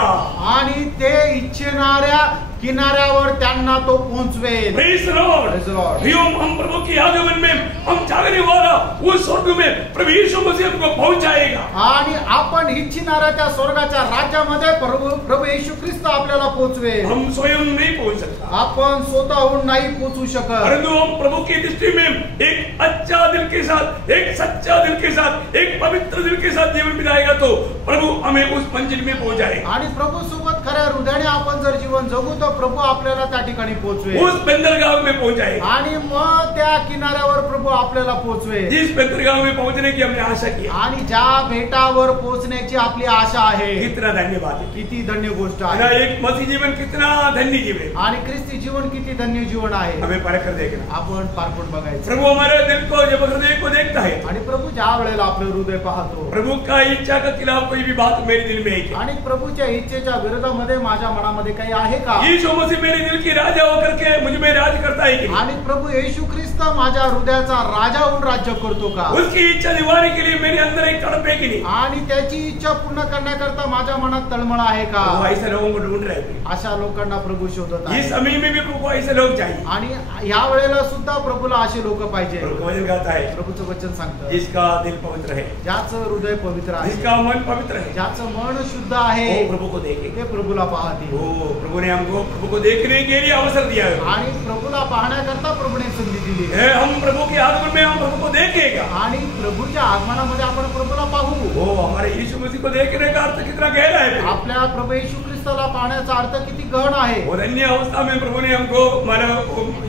आणि ते इच्छेणाऱ्या किनाऱ्यावर त्यांना तो पोहोचवेल. Praise the Lord. Praise the Lord. हम प्रभु की आगमन में हम जागने वाला उस स्वर्ग में प्रभु यीशु मसीह हमको पहुंचाएगा. आणि आपण इच्छिणाऱ्या त्या स्वर्गाच्या राज्यामध्ये प्रभू येशू ख्रिस्त आपल्याला पोहोचवेल. हम स्वयं नहीं पहुंच सकता. आपण स्वतःहून नाही पोहोचू शकत. परंतु हम प्रभु की दृष्टि में एक अच्छा दिल के साथ, एक सच्चा दिल के साथ, एक पवित्र दिल के साथ जीवन बिताएगा तो प्रभु हमें उस मंजिल में पहुंचाएगा. आणि प्रभू सोबत खऱ्या हृदयाने आपण जर जीवन जगू तर प्रभू आपल्याला त्या ठिकाणी पोहोचवेल. उस बंदरगाह में पहुंचाएगा. आणि मग त्या किनाऱ्यावर प्रभू आपल्याला पोहोचवेल. जिस बंदरगाह में पहुंचने की हमने आशा की आणि ज्या बेटावर पोहोचण्याची आपली आशा आहे. कितना धन्यवाद है. किती धन्य गोष्ट ना आहे. एक मसीह जीवन कितना धन्य जीवन आणि ख्रिस्ती जीवन किती धन्य जीवन आहे. हमें परख कर देखना. आपण पारखून बघायचं. प्रभु हमारे दिल को जब हृदय को देखता है आणि प्रभू ज्या वेळेला आपलं हृदय पाहतो प्रभु का इच्छा का खिलाफ कोई भी बात मेरे दिल में है क्या? आणि प्रभूच्या इच्छेच्या विरोधामध्ये माझ्या मनामध्ये काही आहे का? यीशु मसीह मेरे दिल की राजा होकर के मुझ में राज करता है कि नहीं? आणि प्रभु येशू ख्रिस्त माझ्या हृदयाचा राजा होऊन राज्य करतो का? उसकी इच्छा निभाने के लिए मेरे अंदर एक तड़प है कि नहीं? आणि त्याची इच्छा पूर्ण करण्याकरता माझ्या मनात तळमळ आहे का? वो ऐसे लोगों को ढूंढ रहे थे. अशा लोकांना प्रभू शोधत आहे. इस समय में भी प्रभु को ऐसे लोग चाहिए. आणि या वेळेला सुद्धा प्रभूला असे लोक पाहिजे. प्रभु वचन कहता है प्रभूचं वचन सांगतं जिसका दिल पवित्र है, ज्याचं हृदय पवित्र आहे, जिसका मन पवित्र है, ज्याचं मन शुद्ध आहे वो प्रभु को देखेगा. ते प्रभूला पाहतील. वो प्रभु ने हमको प्रभु को देखने के लिए अवसर दिया है. आणि प्रभूला पाहण्याकरता प्रभूने संधी दिली. हम प्रभु के आगमन में हम प्रभु को देखेगा. आणि प्रभूच्या आगमनामध्ये आपण प्रभूला पाहू. वो हमारे यीशु मसीह को देखने का अर्थ कितना गहरा है. आपल्या प्रभू येशू ख्रिस्ताला पाहण्याचा अर्थ किती गहन आहे. वो धन्य अवस्था में प्रभु ने हमको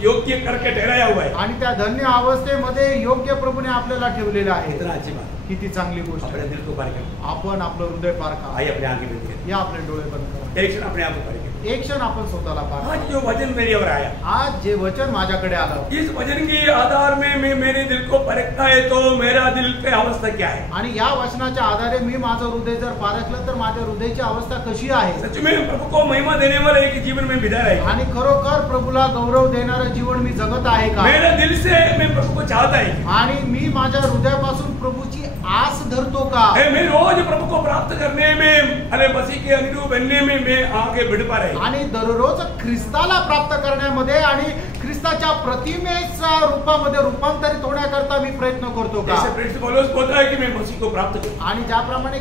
योग्य करके ठहराया हुआ है. आणि त्या धन्य अवस्थेमध्ये योग्य प्रभूने आपल्याला ठेवलेले आहे. कितना अच्छी बात. किती चांगली गोष्ट. अपने दिल को पार कर. आपण आपलं हृदय पारखा. आइए अपने आंखें बंद करें. या आपले डोळे बंद करा. एक क्षण अपने आप को पार करें. एक क्षण आपण स्वतःला पारखा. आज जो वचन मेरी ओर आया, आज जे वचन माझ्याकडे आलं, इस वचन के आधार में मैं मेरे दिल को परखता है तो मेरा दिल की अवस्था क्या है? आणि या वचनाच्या आधारे मी माझं हृदय जर पारखलं तर माझ्या हृदयाची अवस्था कशी आहे. सच में प्रभु को महिमा देने वाला एक जीवन में बिता है. आणि खरोखर प्रभूला गौरव देणारं जीवन मी जगत आहे का? मेरा दिल से मैं प्रभु को चाहता है. आणि मी माझ्या हृदयापासून प्रभूची आस धरतो का? मैं रोज प्रभु को प्राप्त करने में, अरे मसीह के अनुरूप बनने में मैं आगे बढ़ पा रहा हूं. आणि दररोज ख्रिस्ताला प्राप्त करण्यामध्ये आणि ख्रिस्ताच्या प्रतिमेच्या रूपामध्ये रूपांतरित होण्याकरता मी प्रयत्न करतो का? जैसे प्रेषित पौलुस बोलता है कि मैं मसीह को प्राप्त करूं. आणि ज्याप्रमाणे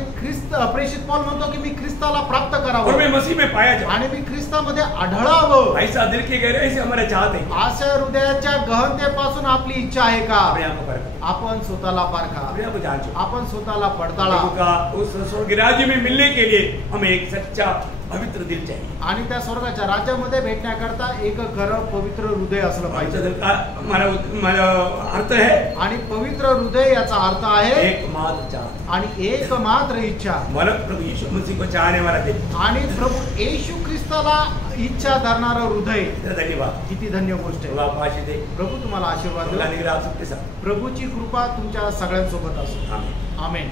प्रेषित पौल म्हणतो की मी ख्रिस्ताला प्राप्त और करावं मैं मसीह में पाया जाऊं. आणि मी ख्रिस्तामध्ये आढळावं. ऐसा दिल की गहराई से हमारा चाहते हैं. अशा हृदयाच्या गहनतेपासून आपली इच्छा आहे का? अपने आप को परखा. आपण स्वतःला पारखा. अपने आप को जांचो. आपण स्वतःला पडताळा. प्रभु का उस स्वर्ग राज्य में मिलने के लिए हमें एक सच्चा पवित्र दिल चाहिए. आणि त्या स्वर्गाच्या राज्यामध्ये भेटण्याकरता एक खरं पवित्र हृदय असलं पवित्र पाहिजे. दिल का हमारा अर्थ है आणि पवित्र हृदय याचा अर्थ आहे एकमात्र चाह. आणि एकमात्र इच्छा. मन प्रभु यीशु मसीह को चाहने वाला दिल. आणि प्रभू येशू ख्रिस्ताला इच्छा धरणारं हृदय. धन्यवाद. किती धन्य गोष्ट आहे. प्रभु आपको आशीष दे. प्रभू तुम्हाला आशीर्वाद प्रभु का देवो. निग्रह आप सबके साथ. प्रभूची कृपा तुमच्या सगळ्यांसोबत असो. आमीन. आमेन.